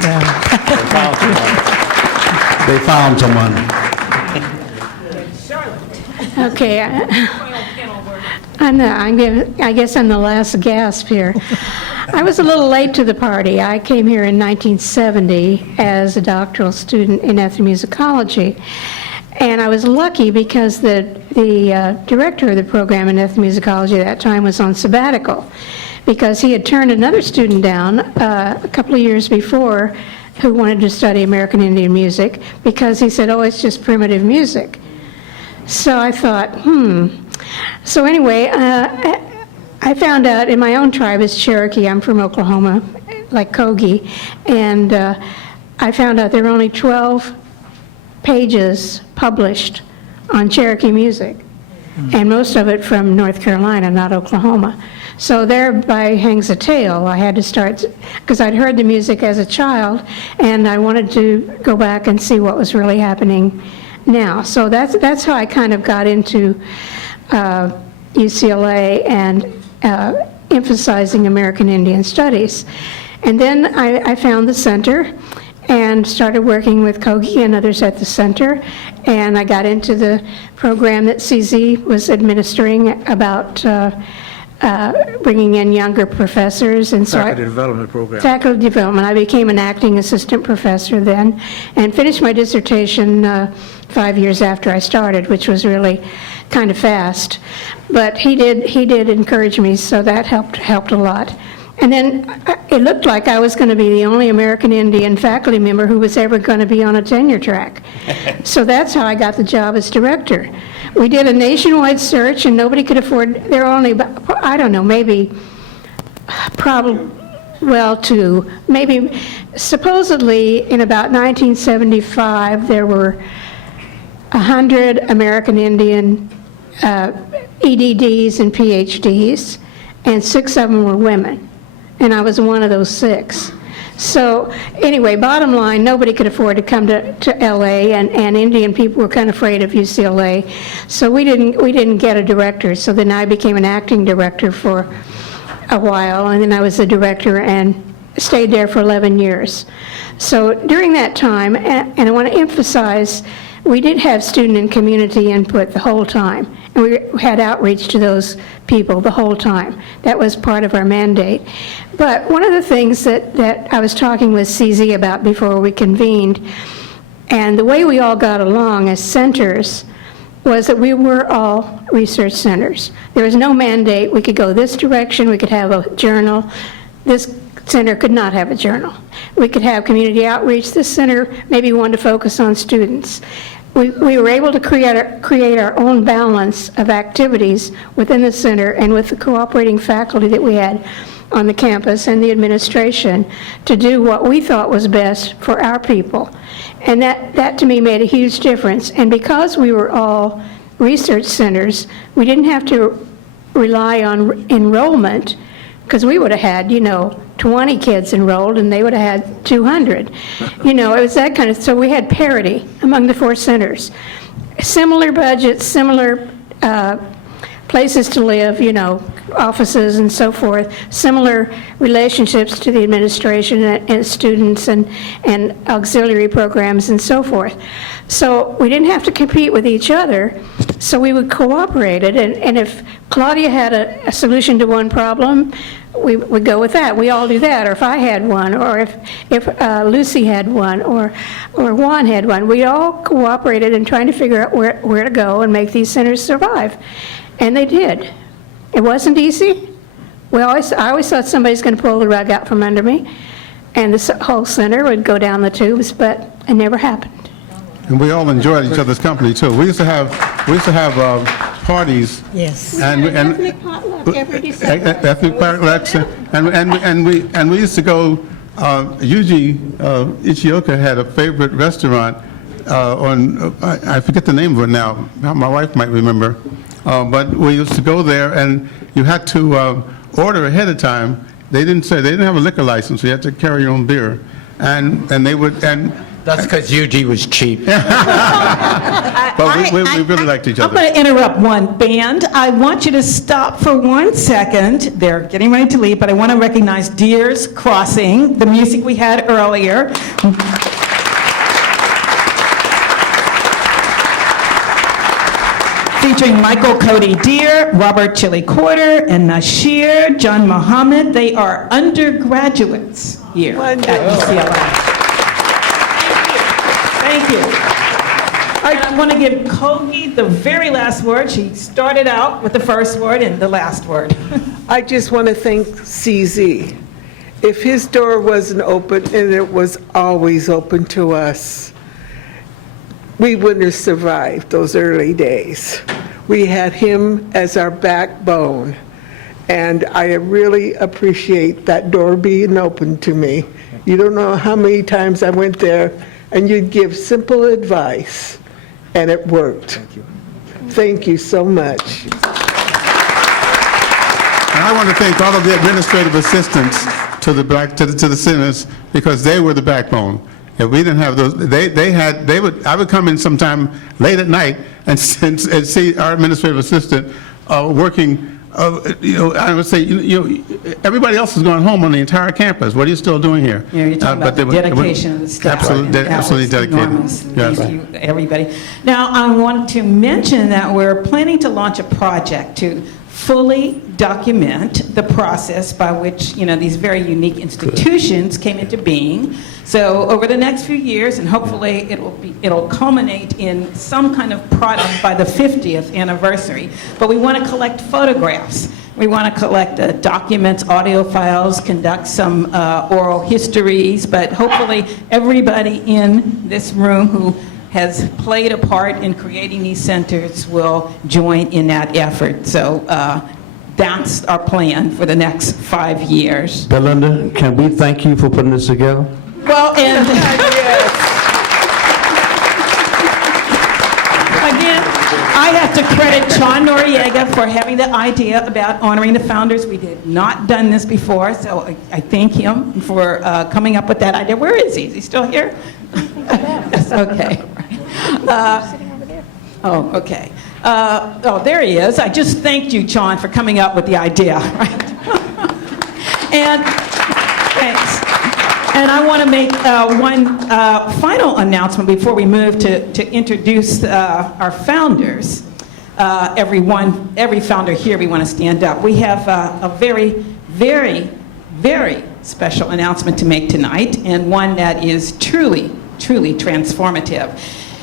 They found someone. Okay. I guess I'm the last gasp here. I was a little late to the party. I came here in 1970 as a doctoral student in ethnomusicology. And I was lucky because the director of the program in ethnomusicology at that time was on sabbatical, because he had turned another student down a couple of years before who wanted to study American Indian music because he said, oh, it's just primitive music. So I thought, So anyway, I found out in my own tribe is Cherokee. I'm from Oklahoma, like Kogi. And I found out there were only 12 pages published on Cherokee music, and most of it from North Carolina, not Oklahoma. So thereby hangs a tale. I had to start, because I'd heard the music as a child, and I wanted to go back and see what was really happening now. So that's how I kind of got into UCLA and emphasizing American Indian Studies. And then I found the center and started working with Kogi and others at the center, and I got into the program that CZ was administering about bringing in younger professors, and so Faculty development program. faculty development. I became an acting assistant professor then, and finished my dissertation 5 years after I started, which was really kind of fast. But he did encourage me, so that helped a lot. And then it looked like I was going to be the only American Indian faculty member who was ever going to be on a tenure track. So that's how I got the job as director. We did a nationwide search, and nobody could afford, there were only, I don't know, maybe, probably, well, two, maybe, supposedly in about 1975, there were 100 American Indian EDDs and PhDs, and 6 of them were women. And I was one of those 6. So anyway, bottom line, nobody could afford to come to LA, and Indian people were kind of afraid of UCLA. So we didn't get a director. So then I became an acting director for a while, and then I was the director and stayed there for 11 years. So during that time, and I want to emphasize, we did have student and community input the whole time, and we had outreach to those people the whole time. That was part of our mandate. But one of the things that I was talking with CZ about before we convened, and the way we all got along as centers, was that we were all research centers. There was no mandate. We could go this direction, we could have a journal. This center could not have a journal. We could have community outreach. This center maybe wanted to focus on students. We were able to create our own balance of activities within the center and with the cooperating faculty that we had on the campus and the administration to do what we thought was best for our people. And that to me made a huge difference. And because we were all research centers, we didn't have to rely on enrollment, because we would have had, 20 kids enrolled and they would have had 200. It was that kind of, so we had parity among the 4 centers. Similar budgets, similar places to live, offices and so forth, similar relationships to the administration and students and auxiliary programs and so forth. So we didn't have to compete with each other, so we would cooperate. And if Claudia had a solution to one problem, we would go with that. We all do that. Or if I had one, or if Lucy had one, or Juan had one, we all cooperated in trying to figure out where to go and make these centers survive. And they did. It wasn't easy. I always thought somebody's going to pull the rug out from under me, and the whole center would go down the tubes, but it never happened. And we all enjoyed each other's company too. We used to have parties. Yes. And Ethnic potluck every December. ethnic potlucks, and we used to go. Yuji Ichioka had a favorite restaurant on, I forget the name of it now. My wife might remember. But we used to go there, and you had to order ahead of time. They didn't have a liquor license, so you had to carry your own beer, and they would. And That's because UG was cheap. but we really liked each I'm other. going to interrupt one. Band, I want you to stop for 1 second. They're getting ready to leave, but I want to recognize Deer's Crossing, the music we had earlier. Featuring Michael Cody Deer, Robert Chili Quarter, and Nasheer John Muhammad. They are undergraduates here at UCLA. Thank you. All right, I'm going to give Kogi the very last word. She started out with the first word and the last word. I just want to thank CZ. If his door wasn't open, and it was always open to us, we wouldn't have survived those early days. We had him as our backbone, and I really appreciate that door being open to me. You don't know how many times I went there and you'd give simple advice, and it worked. Thank you so much. And I want to thank all of the administrative assistants to the centers, because they were the backbone. If we didn't have those, I would come in sometime late at night and see our administrative assistant working. I would say, everybody else is going home on the entire campus. What are you still doing here? Yeah, you're talking about the dedication of the staff. Absolutely dedicated. Enormous. Yes. Thank you, everybody. Now, I want to mention that we're planning to launch a project to fully document the process by which, these very unique institutions came into being. So over the next few years, and hopefully it'll culminate in some kind of product by the 50th anniversary. But we want to collect photographs. We want to collect documents, audio files, conduct some oral histories, but hopefully everybody in this room who has played a part in creating these centers will join in that effort. So that's our plan for the next 5 years. Belinda, can we thank you for putting this together? Well, and again, I have to credit John Noriega for having the idea about honoring the founders. We did not done this before, so I thank him for coming up with that idea. Where is he? Is he still here? Yes, okay. Okay. There he is. I just thanked you, John, for coming up with the idea. Right? And thanks. And I want to make one final announcement before we move to introduce our founders. Every founder here, we want to stand up. We have a very, very, very special announcement to make tonight, and one that is truly, truly transformative.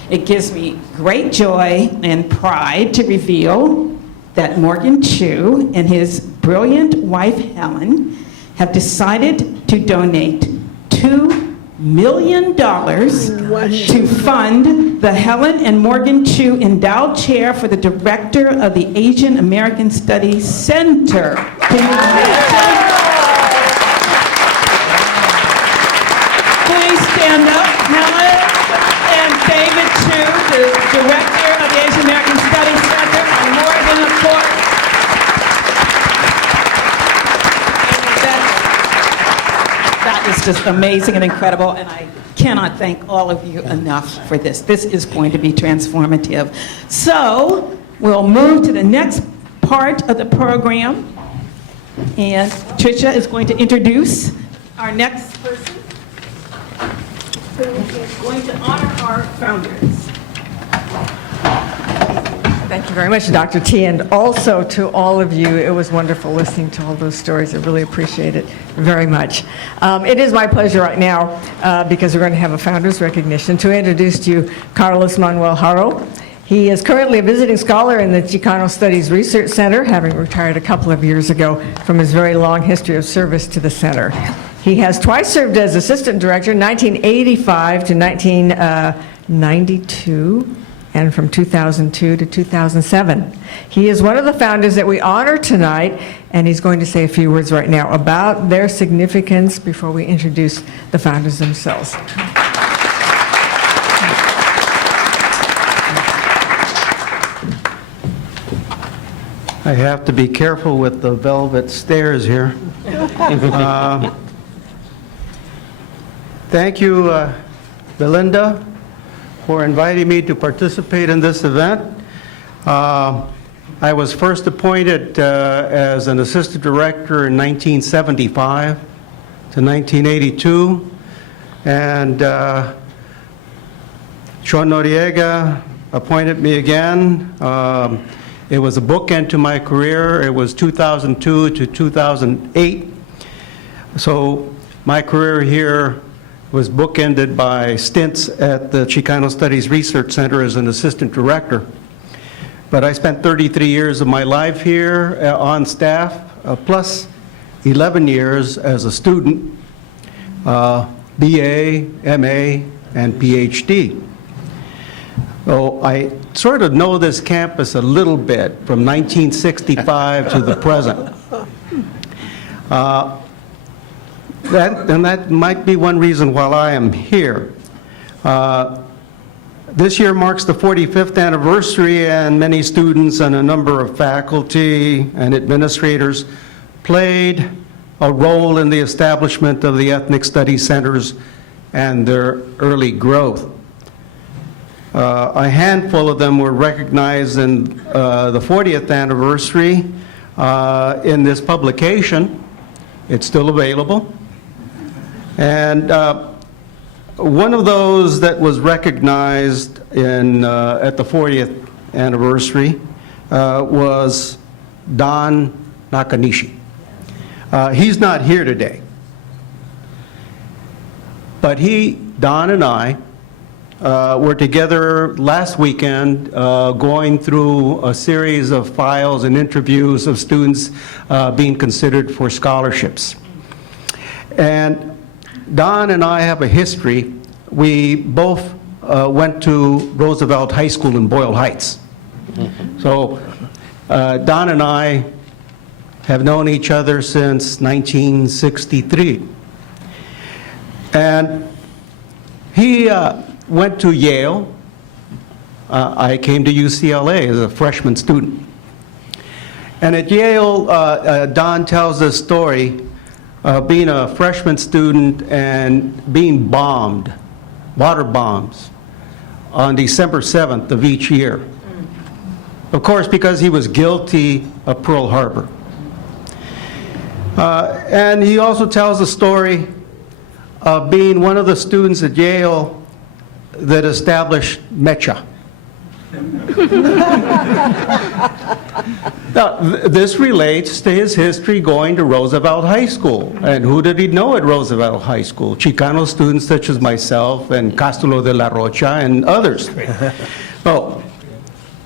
It gives me great joy and pride to reveal that Morgan Chu and his brilliant wife, Helen, have decided to donate $2 million to fund the Helen and Morgan Chu Endowed Chair for the Director of the Asian American Studies Center. Can you imagine? Please stand up, Helen and David Chu, the Director of the Asian American Studies Center, are more than a court. That is just amazing and incredible, and I cannot thank all of you enough for this. This is going to be transformative. So we'll move to the next part of the program, and Tritia is going to introduce our next person who is going to honor our founders. Thank you very much, Dr. T, and also to all of you. It was wonderful listening to all those stories. I really appreciate it very much. It is my pleasure right now, because we're going to have a founders recognition, to introduce to you Carlos Manuel Haro. He is currently a visiting scholar in the Chicano Studies Research Center, having retired a couple of years ago from his very long history of service to the center. He has twice served as assistant director, 1985 to 1992, and from 2002 to 2007. He is one of the founders that we honor tonight, and he's going to say a few words right now about their significance before we introduce the founders themselves. I have to be careful with the velvet stairs here. Thank you, Belinda, for inviting me to participate in this event. I was first appointed as an assistant director in 1975 to 1982, and Sean Noriega appointed me again. It was a bookend to my career. It was 2002 to 2008. So my career here was bookended by stints at the Chicano Studies Research Center as an assistant director. But I spent 33 years of my life here on staff, plus 11 years as a student, BA, MA, and PhD. So I sort of know this campus a little bit from 1965 to the present. That might be one reason why I am here. This year marks the 45th anniversary, and many students and a number of faculty and administrators played a role in the establishment of the Ethnic Studies Centers and their early growth. A handful of them were recognized in the 40th anniversary in this publication. It's still available. And one of those that was recognized at the 40th anniversary was Don Nakanishi. He's not here today. But Don and I, were together last weekend going through a series of files and interviews of students being considered for scholarships. And Don and I have a history. We both went to Roosevelt High School in Boyle Heights. So Don and I have known each other since 1963. And he went to Yale. I came to UCLA as a freshman student. And at Yale, Don tells this story of being a freshman student and being bombed, water bombs, on December 7th of each year. Of course, because he was guilty of Pearl Harbor. And he also tells the story of being one of the students at Yale that established MECHA. Now, this relates to his history going to Roosevelt High School. And who did he know at Roosevelt High School? Chicano students such as myself and Castulo de la Rocha and others. Well,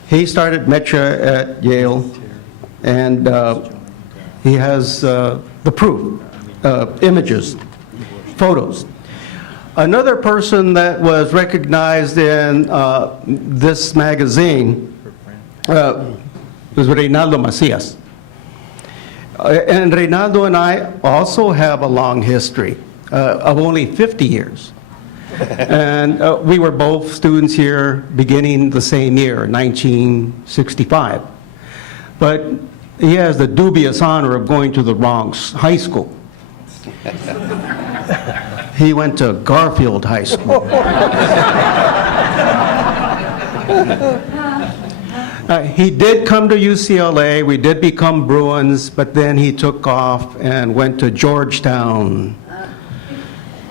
he started MECHA at Yale, and he has the proof, images, photos. Another person that was recognized in this magazine was Reynaldo Macias. And Reynaldo and I also have a long history of only 50 years. And we were both students here beginning the same year, 1965. But he has the dubious honor of going to the wrong high school. He went to Garfield High School. He did come to UCLA, we did become Bruins, but then he took off and went to Georgetown.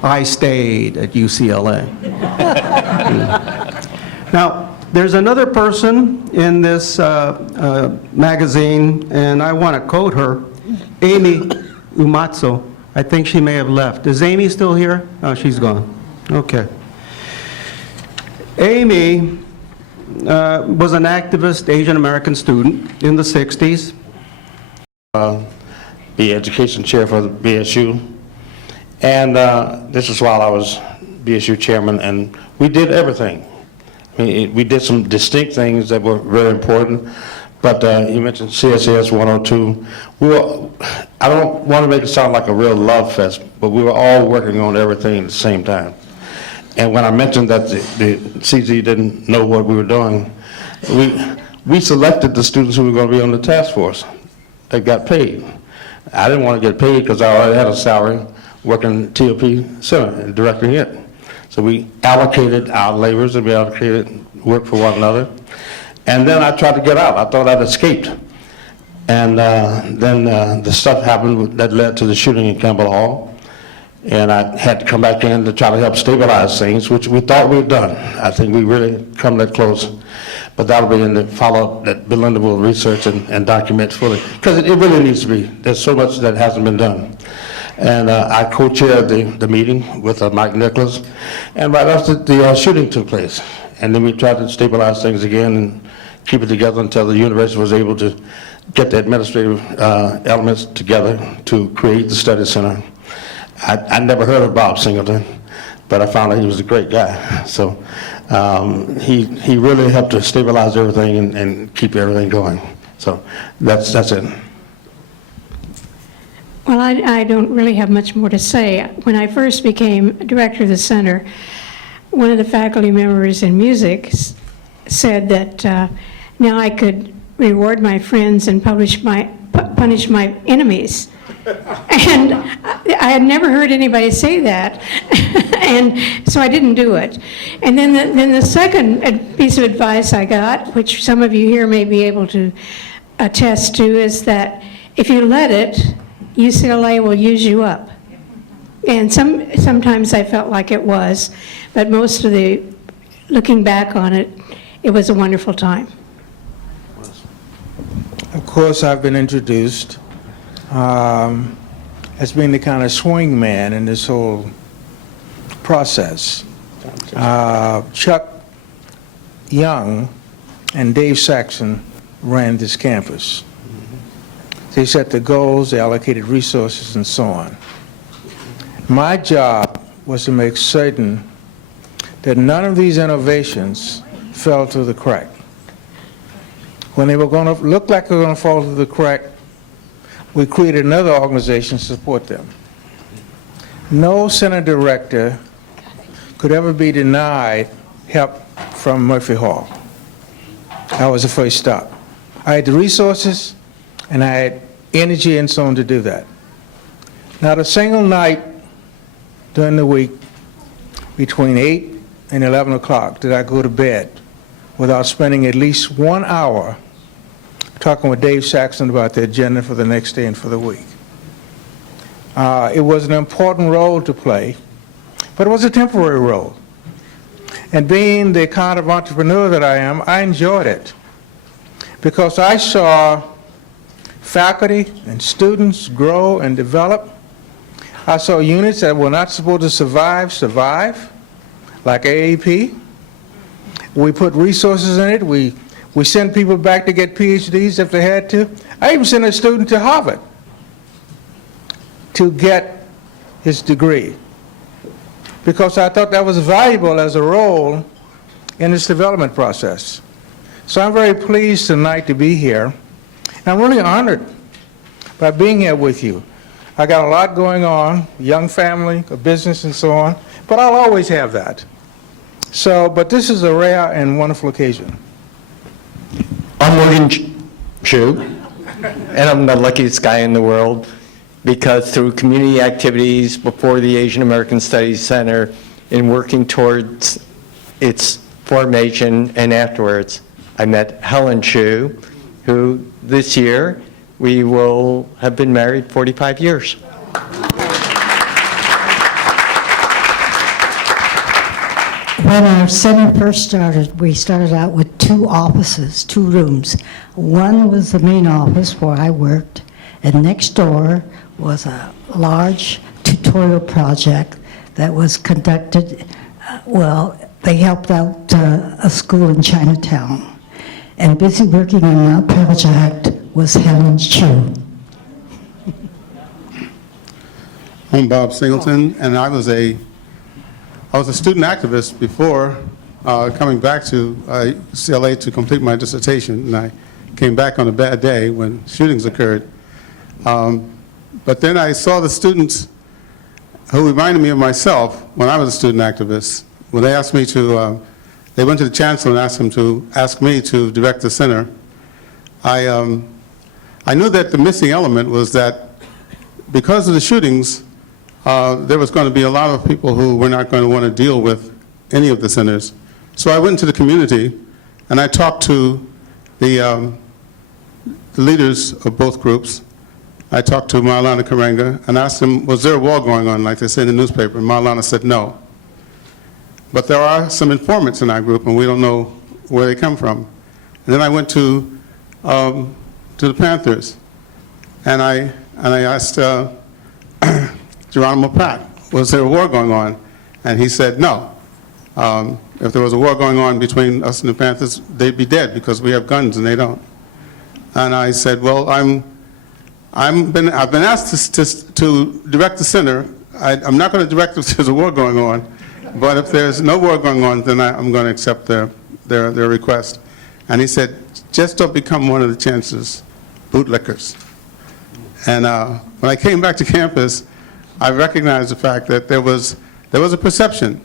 I stayed at UCLA. Now, there's another person in this magazine, and I want to quote her, Amy Umatso. I think she may have left. Is Amy still here? Oh, she's gone. Okay. Amy was an activist Asian American student in the 60s. The education chair for the BSU. And this is while I was BSU chairman, and we did everything. I mean, we did some distinct things that were very important. But you mentioned CSS 102. I don't want to make it sound like a real love fest, but we were all working on everything at the same time. And when I mentioned that the CZ didn't know what we were doing, we selected the students who were going to be on the task force. They got paid. I didn't want to get paid because I already had a salary working TOP Center and directing it. So we allocated our labors and we allocated work for one another. And then I tried to get out. I thought I'd escaped. And then the stuff happened that led to the shooting in Campbell Hall. And I had to come back in to try to help stabilize things, which we thought we'd done. I think we really come that close. But that'll be in the follow-up that Belinda will research and document fully. Because it really needs to be. There's so much that hasn't been done. And I co-chaired the meeting with Mike Nicholas. And right after the shooting took place. And then we tried to stabilize things again and keep it together until the university was able to get the administrative elements together to create the study center. I never heard of Bob Singleton, but I found out he was a great guy. So he really helped to stabilize everything and keep everything going. So that's it. Well, I don't really have much more to say. When I first became director of the center, one of the faculty members in music said that now I could reward my friends and punish my enemies. And I had never heard anybody say that, and so I didn't do it. And then the second piece of advice I got, which some of you here may be able to attest to, is that if you let it, UCLA will use you up. And sometimes I felt like it was, but most of looking back on it, it was a wonderful time. Of course, I've been introduced as being the kind of swing man in this whole process. Chuck Young and Dave Saxon ran this campus. They set the goals, they allocated resources, and so on. My job was to make certain that none of these innovations fell through the crack. When they were going to look like they were going to fall through the crack, we created another organization to support them. No center director could ever be denied help from Murphy Hall. That was the first stop. I had the resources, and I had energy and so on to do that. Not a single night during the week between 8 and 11 o'clock did I go to bed without spending at least 1 hour talking with Dave Saxon about the agenda for the next day and for the week. It was an important role to play, but it was a temporary role. And being the kind of entrepreneur that I am, I enjoyed it because I saw faculty and students grow and develop. I saw units that were not supposed to survive, like AAP. We put resources in it. We sent people back to get PhDs if they had to. I even sent a student to Harvard to get his degree because I thought that was valuable as a role in this development process. So I'm very pleased tonight to be here. And I'm really honored by being here with you. I got a lot going on, young family, a business and so on, but I'll always have that. So, but this is a rare and wonderful occasion. I'm Morgan Chu, and I'm the luckiest guy in the world because through community activities before the Asian American Studies Center in working towards its formation and afterwards, I met Helen Chu, who this year we will have been married 45 years. When our center first started, we started out with 2 offices, 2 rooms. One was the main office where I worked, and next door was a large tutorial project that was conducted, they helped out a school in Chinatown. And busy working on that project was Helen Chu. I'm Bob Singleton, and I was a student activist before coming back to UCLA to complete my dissertation, and I came back on a bad day when shootings occurred. But then I saw the students who reminded me of myself when I was a student activist. When they asked me to, they went to the chancellor and asked me to direct the center. I knew that the missing element was that because of the shootings, there was going to be a lot of people who were not going to want to deal with any of the centers. So I went to the community and I talked to the leaders of both groups. I talked to Maulana Karenga and asked them, was there a war going on, like they said in the newspaper? And Maulana said no. But there are some informants in our group and we don't know where they come from. And then I went to the Panthers and I asked Geronimo Pratt, was there a war going on? And he said no. If there was a war going on between us and the Panthers, they'd be dead because we have guns and they don't. And I said, well, I've been asked to direct the center. I'm not going to direct if there's a war going on, but if there's no war going on, then I'm going to accept their request. And he said, just don't become one of the chancellor's bootlickers. And when I came back to campus, I recognized the fact that there was a perception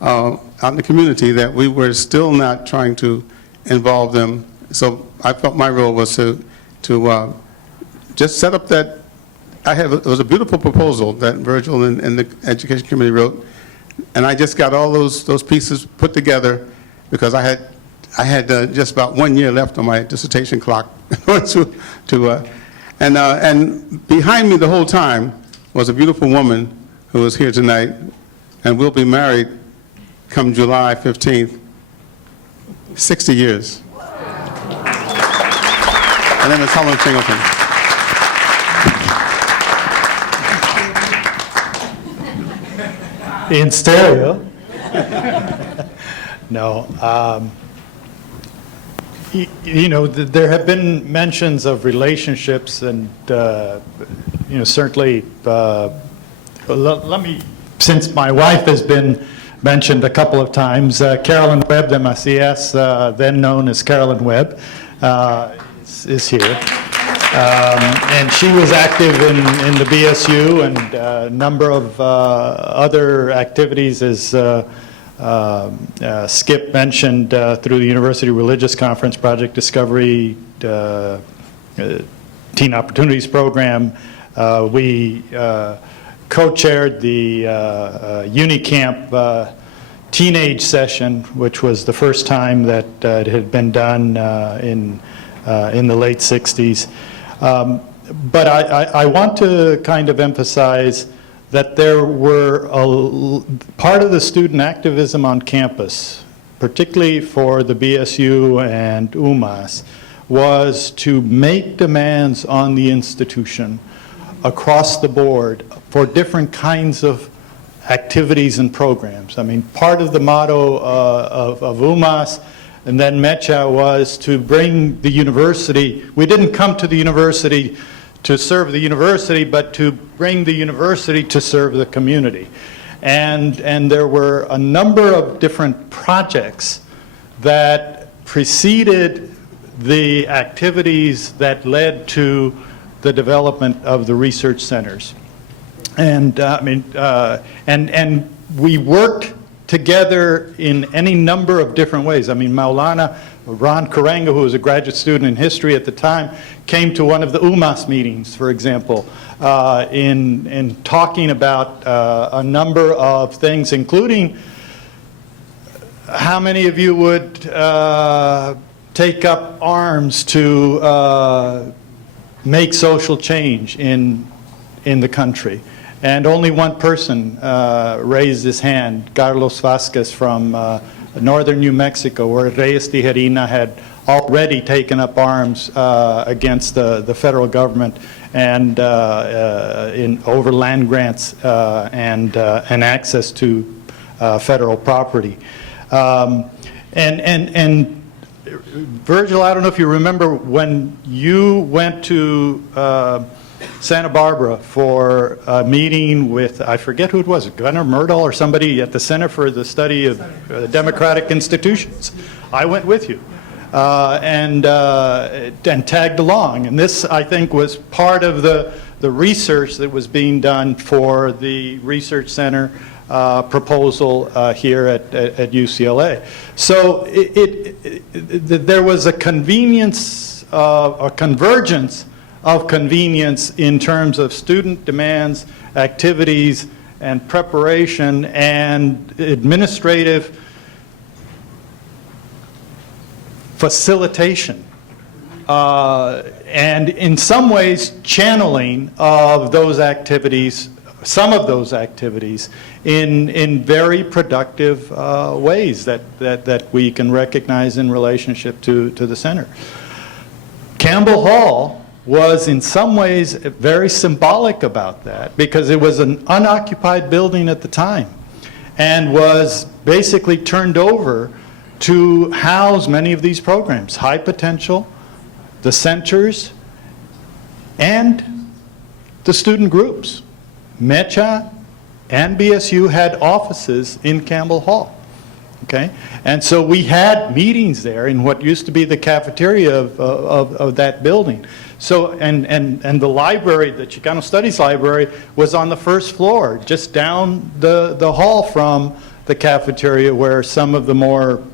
out in the community that we were still not trying to involve them. So I felt my role was to just set up that. It was a beautiful proposal that Virgil and the Education Committee wrote, and I just got all those pieces put together because I had just about 1 year left on my dissertation clock. And behind me the whole time was a beautiful woman who is here tonight, and we'll be married come July 15th, 60 years. Her name is Helen Singleton. In stereo. No. You know, there have been mentions of relationships, and you know, certainly, let me, since my wife has been mentioned a couple of times, Carolyn Webb, the Macias, then known as Carolyn Webb, is here. And she was active in the BSU and a number of other activities, as Skip mentioned, through the University Religious Conference, Project Discovery, Teen Opportunities Program. We co-chaired the UniCamp teenage session, which was the first time that it had been done in the late 60s. But I want to kind of emphasize that there were part of the student activism on campus, particularly for the BSU and UMass, was to make demands on the institution across the board for different kinds of activities and programs. I mean, part of the motto of UMass and then MECHA was to bring the university. We didn't come to the university to serve the university, but to bring the university to serve the community. And there were a number of different projects that preceded the activities that led to the development of the research centers. And and we worked together in any number of different ways. I mean, Maulana Ron Karenga, who was a graduate student in history at the time, came to one of the UMass meetings, for example, in talking about a number of things, including how many of you would take up arms to make social change in the country. And only one person raised his hand, Carlos Vasquez from northern New Mexico, where Reyes Tijerina had already taken up arms against the federal government and over land grants and access to federal property. And Virgil, I don't know if you remember when you went to Santa Barbara for a meeting with, I forget who it was, Governor Myrtle or somebody at the Center for the Study of Democratic Institutions. I went with you and tagged along. And this, I think, was part of the research that was being done for the research center proposal here at UCLA. So there was a convenience, a convergence of convenience in terms of student demands, activities, and preparation, and administrative facilitation, and in some ways channeling of those activities, some of those activities, in very productive ways that we can recognize in relationship to the center. Campbell Hall was in some ways very symbolic about that, because it was an unoccupied building at the time and was basically turned over to house many of these programs, high potential, the centers, and the student groups. MECHA and BSU had offices in Campbell Hall. Okay, and so we had meetings there in what used to be the cafeteria of that building. So, and the library, the Chicano Studies Library, was on the first floor, just down the hall from the cafeteria where some of the more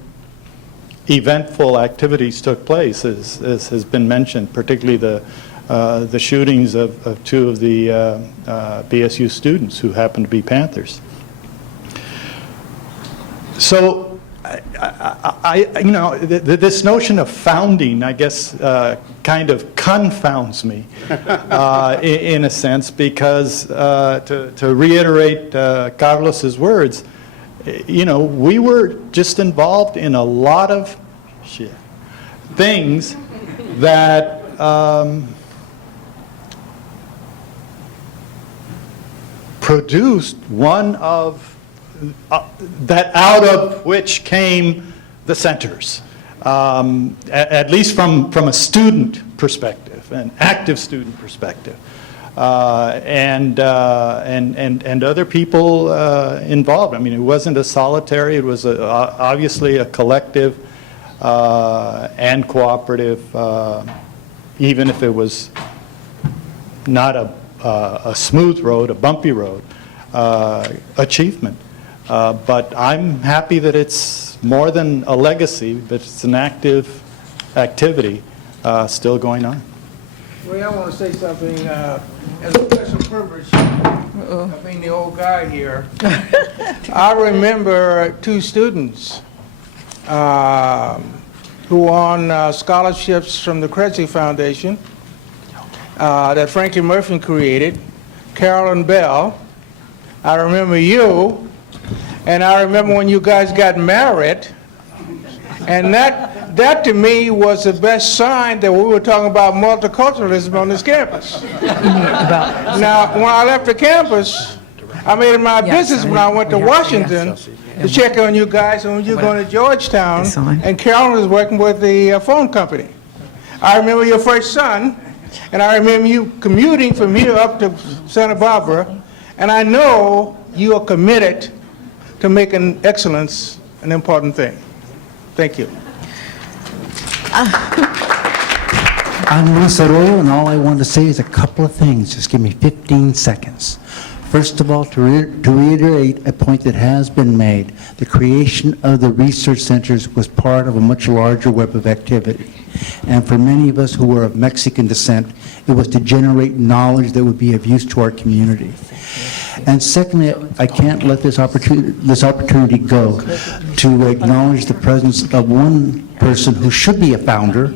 eventful activities took place, as has been mentioned, particularly the shootings of two of the BSU students who happened to be Panthers. So, this notion of founding, I guess, kind of confounds me in a sense, because to reiterate Carlos's words, we were just involved in a lot of things that produced one of that out of which came the centers, at least from a student perspective, an active student perspective, and other people involved. I mean, it wasn't a solitary, it was obviously a collective and cooperative, even if it was not a smooth road, a bumpy road, achievement. But I'm happy that it's more than a legacy, but it's an active activity still going on. Well, I want to say something as a special privilege of being the old guy here. I remember two students who were on scholarships from the Kretze Foundation that Frankie Murphy created, Carolyn Bell. I remember you. And I remember when you guys got married, and that to me was the best sign that we were talking about multiculturalism on this campus. Now, when I left the campus, I made it my business when I went to Washington to check on you guys, and when you were going to Georgetown, and Carolyn was working with the phone company. I remember your first son, and I remember you commuting from here up to Santa Barbara, and I know you are committed to making excellence an important thing. Thank you. I'm Luis Arroyo, and all I want to say is a couple of things. Just give me 15 seconds. First of all, to reiterate a point that has been made, the creation of the research centers was part of a much larger web of activity. And for many of us who were of Mexican descent, it was to generate knowledge that would be of use to our community. And secondly, I can't let this opportunity go to acknowledge the presence of one person who should be a founder,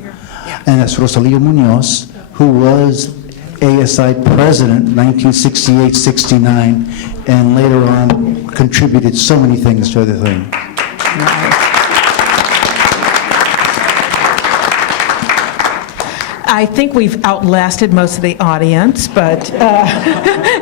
and that's Rosalio Munoz, who was ASI president 1968-69, and later on contributed so many things to the thing. I think we've outlasted most of the audience, but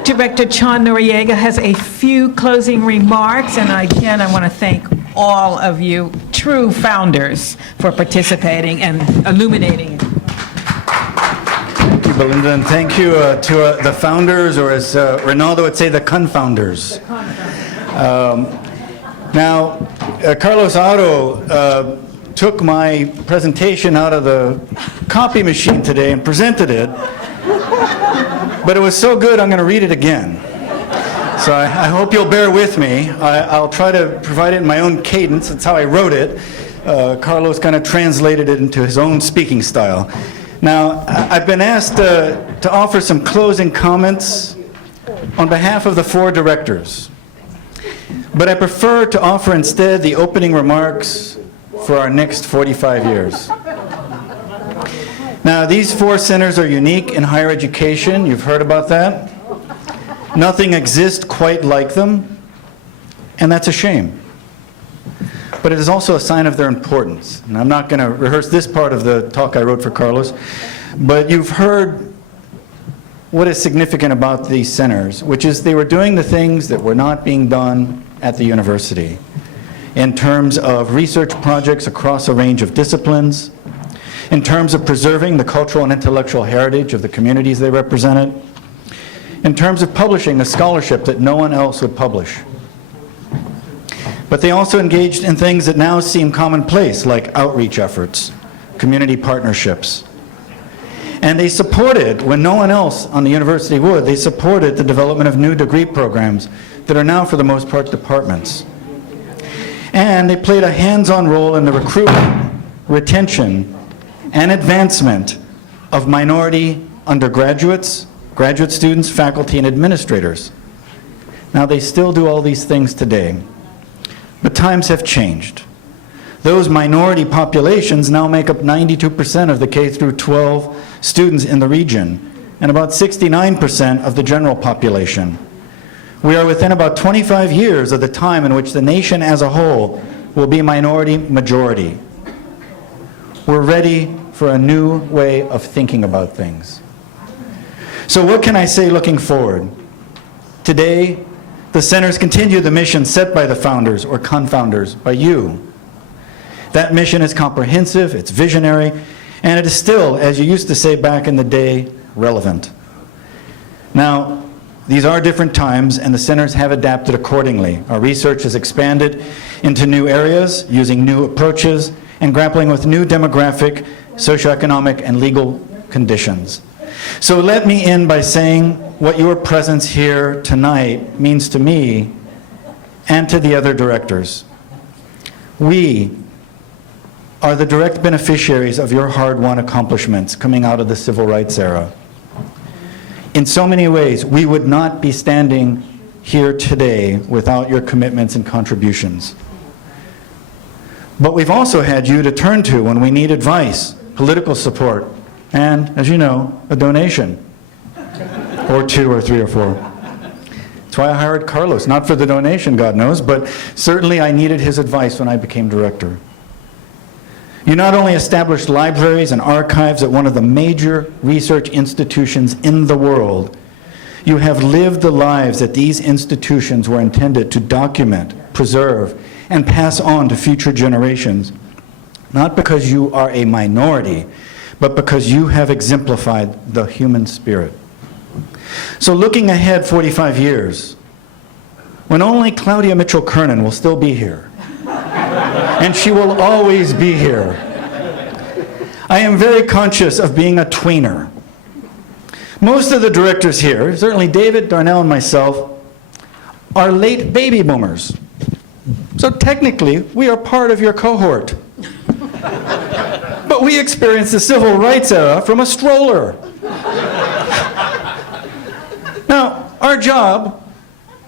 Director Chan Noriega has a few closing remarks, and again, I want to thank all of you true founders for participating and illuminating. Thank you, Belinda, and thank you to the founders, or as Ronaldo would say, the confounders. Now, Carlos Aro took my presentation out of the copy machine today and presented it, but it was so good I'm going to read it again. So I hope you'll bear with me. I'll try to provide it in my own cadence. That's how I wrote it. Carlos kind of translated it into his own speaking style. Now, I've been asked to offer some closing comments on behalf of the four directors, but I prefer to offer instead the opening remarks for our next 45 years. Now, these four centers are unique in higher education. You've heard about that. Nothing exists quite like them, and that's a shame. But it is also a sign of their importance. And I'm not going to rehearse this part of the talk I wrote for Carlos, but you've heard what is significant about these centers, which is they were doing the things that were not being done at the university in terms of research projects across a range of disciplines, in terms of preserving the cultural and intellectual heritage of the communities they represented, in terms of publishing a scholarship that no one else would publish. But they also engaged in things that now seem commonplace, like outreach efforts, community partnerships. And they supported, when no one else on the university would, they supported the development of new degree programs that are now, for the most part, departments. And they played a hands-on role in the recruitment, retention, and advancement of minority undergraduates, graduate students, faculty, and administrators. Now, they still do all these things today, but times have changed. Those minority populations now make up 92% of the K through 12 students in the region, and about 69% of the general population. We are within about 25 years of the time in which the nation as a whole will be minority majority. We're ready for a new way of thinking about things. So what can I say looking forward? Today, the centers continue the mission set by the founders, or confounders, by you. That mission is comprehensive, it's visionary, and it is still, as you used to say back in the day, relevant. Now, these are different times, and the centers have adapted accordingly. Our research has expanded into new areas, using new approaches, and grappling with new demographic, socioeconomic, and legal conditions. So let me end by saying what your presence here tonight means to me and to the other directors. We are the direct beneficiaries of your hard-won accomplishments coming out of the civil rights era. In so many ways, we would not be standing here today without your commitments and contributions. But we've also had you to turn to when we need advice, political support, and, as you know, a donation, or 2 or 3 or 4. That's why I hired Carlos, not for the donation, God knows, but certainly I needed his advice when I became director. You not only established libraries and archives at one of the major research institutions in the world, you have lived the lives that these institutions were intended to document, preserve, and pass on to future generations, not because you are a minority, but because you have exemplified the human spirit. So looking ahead 45 years, when only Claudia Mitchell-Kernan will still be here, and she will always be here, I am very conscious of being a tweener. Most of the directors here, certainly David, Darnell, and myself, are late baby boomers. So technically, we are part of your cohort. But we experienced the civil rights era from a stroller. Now, our job,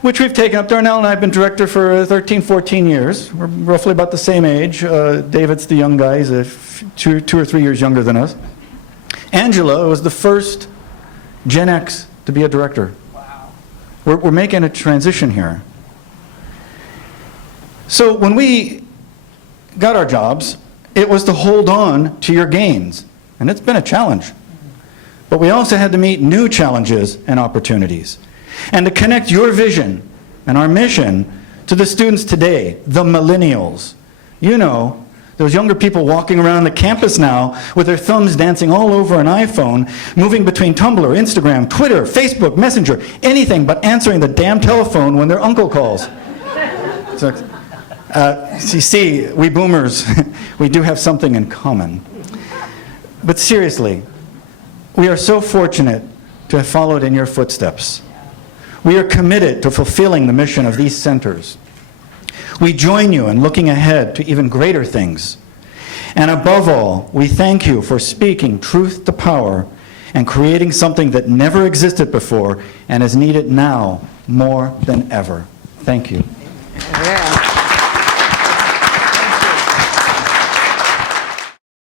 which we've taken up, Darnell and I have been director for 13, 14 years. We're roughly about the same age. David's the young guy, he's 2 or 3 years younger than us. Angela was the first Gen X to be a director. Wow. We're making a transition here. So when we got our jobs, it was to hold on to your gains, and it's been a challenge. But we also had to meet new challenges and opportunities, and to connect your vision and our mission to the students today, the millennials. You know, those younger people walking around the campus now with their thumbs dancing all over an iPhone, moving between Tumblr, Instagram, Twitter, Facebook, Messenger, anything but answering the damn telephone when their uncle calls. So, you see, we boomers, we do have something in common. But seriously, we are so fortunate to have followed in your footsteps. We are committed to fulfilling the mission of these centers. We join you in looking ahead to even greater things. And above all, we thank you for speaking truth to power and creating something that never existed before and is needed now more than ever. Thank you. Yeah.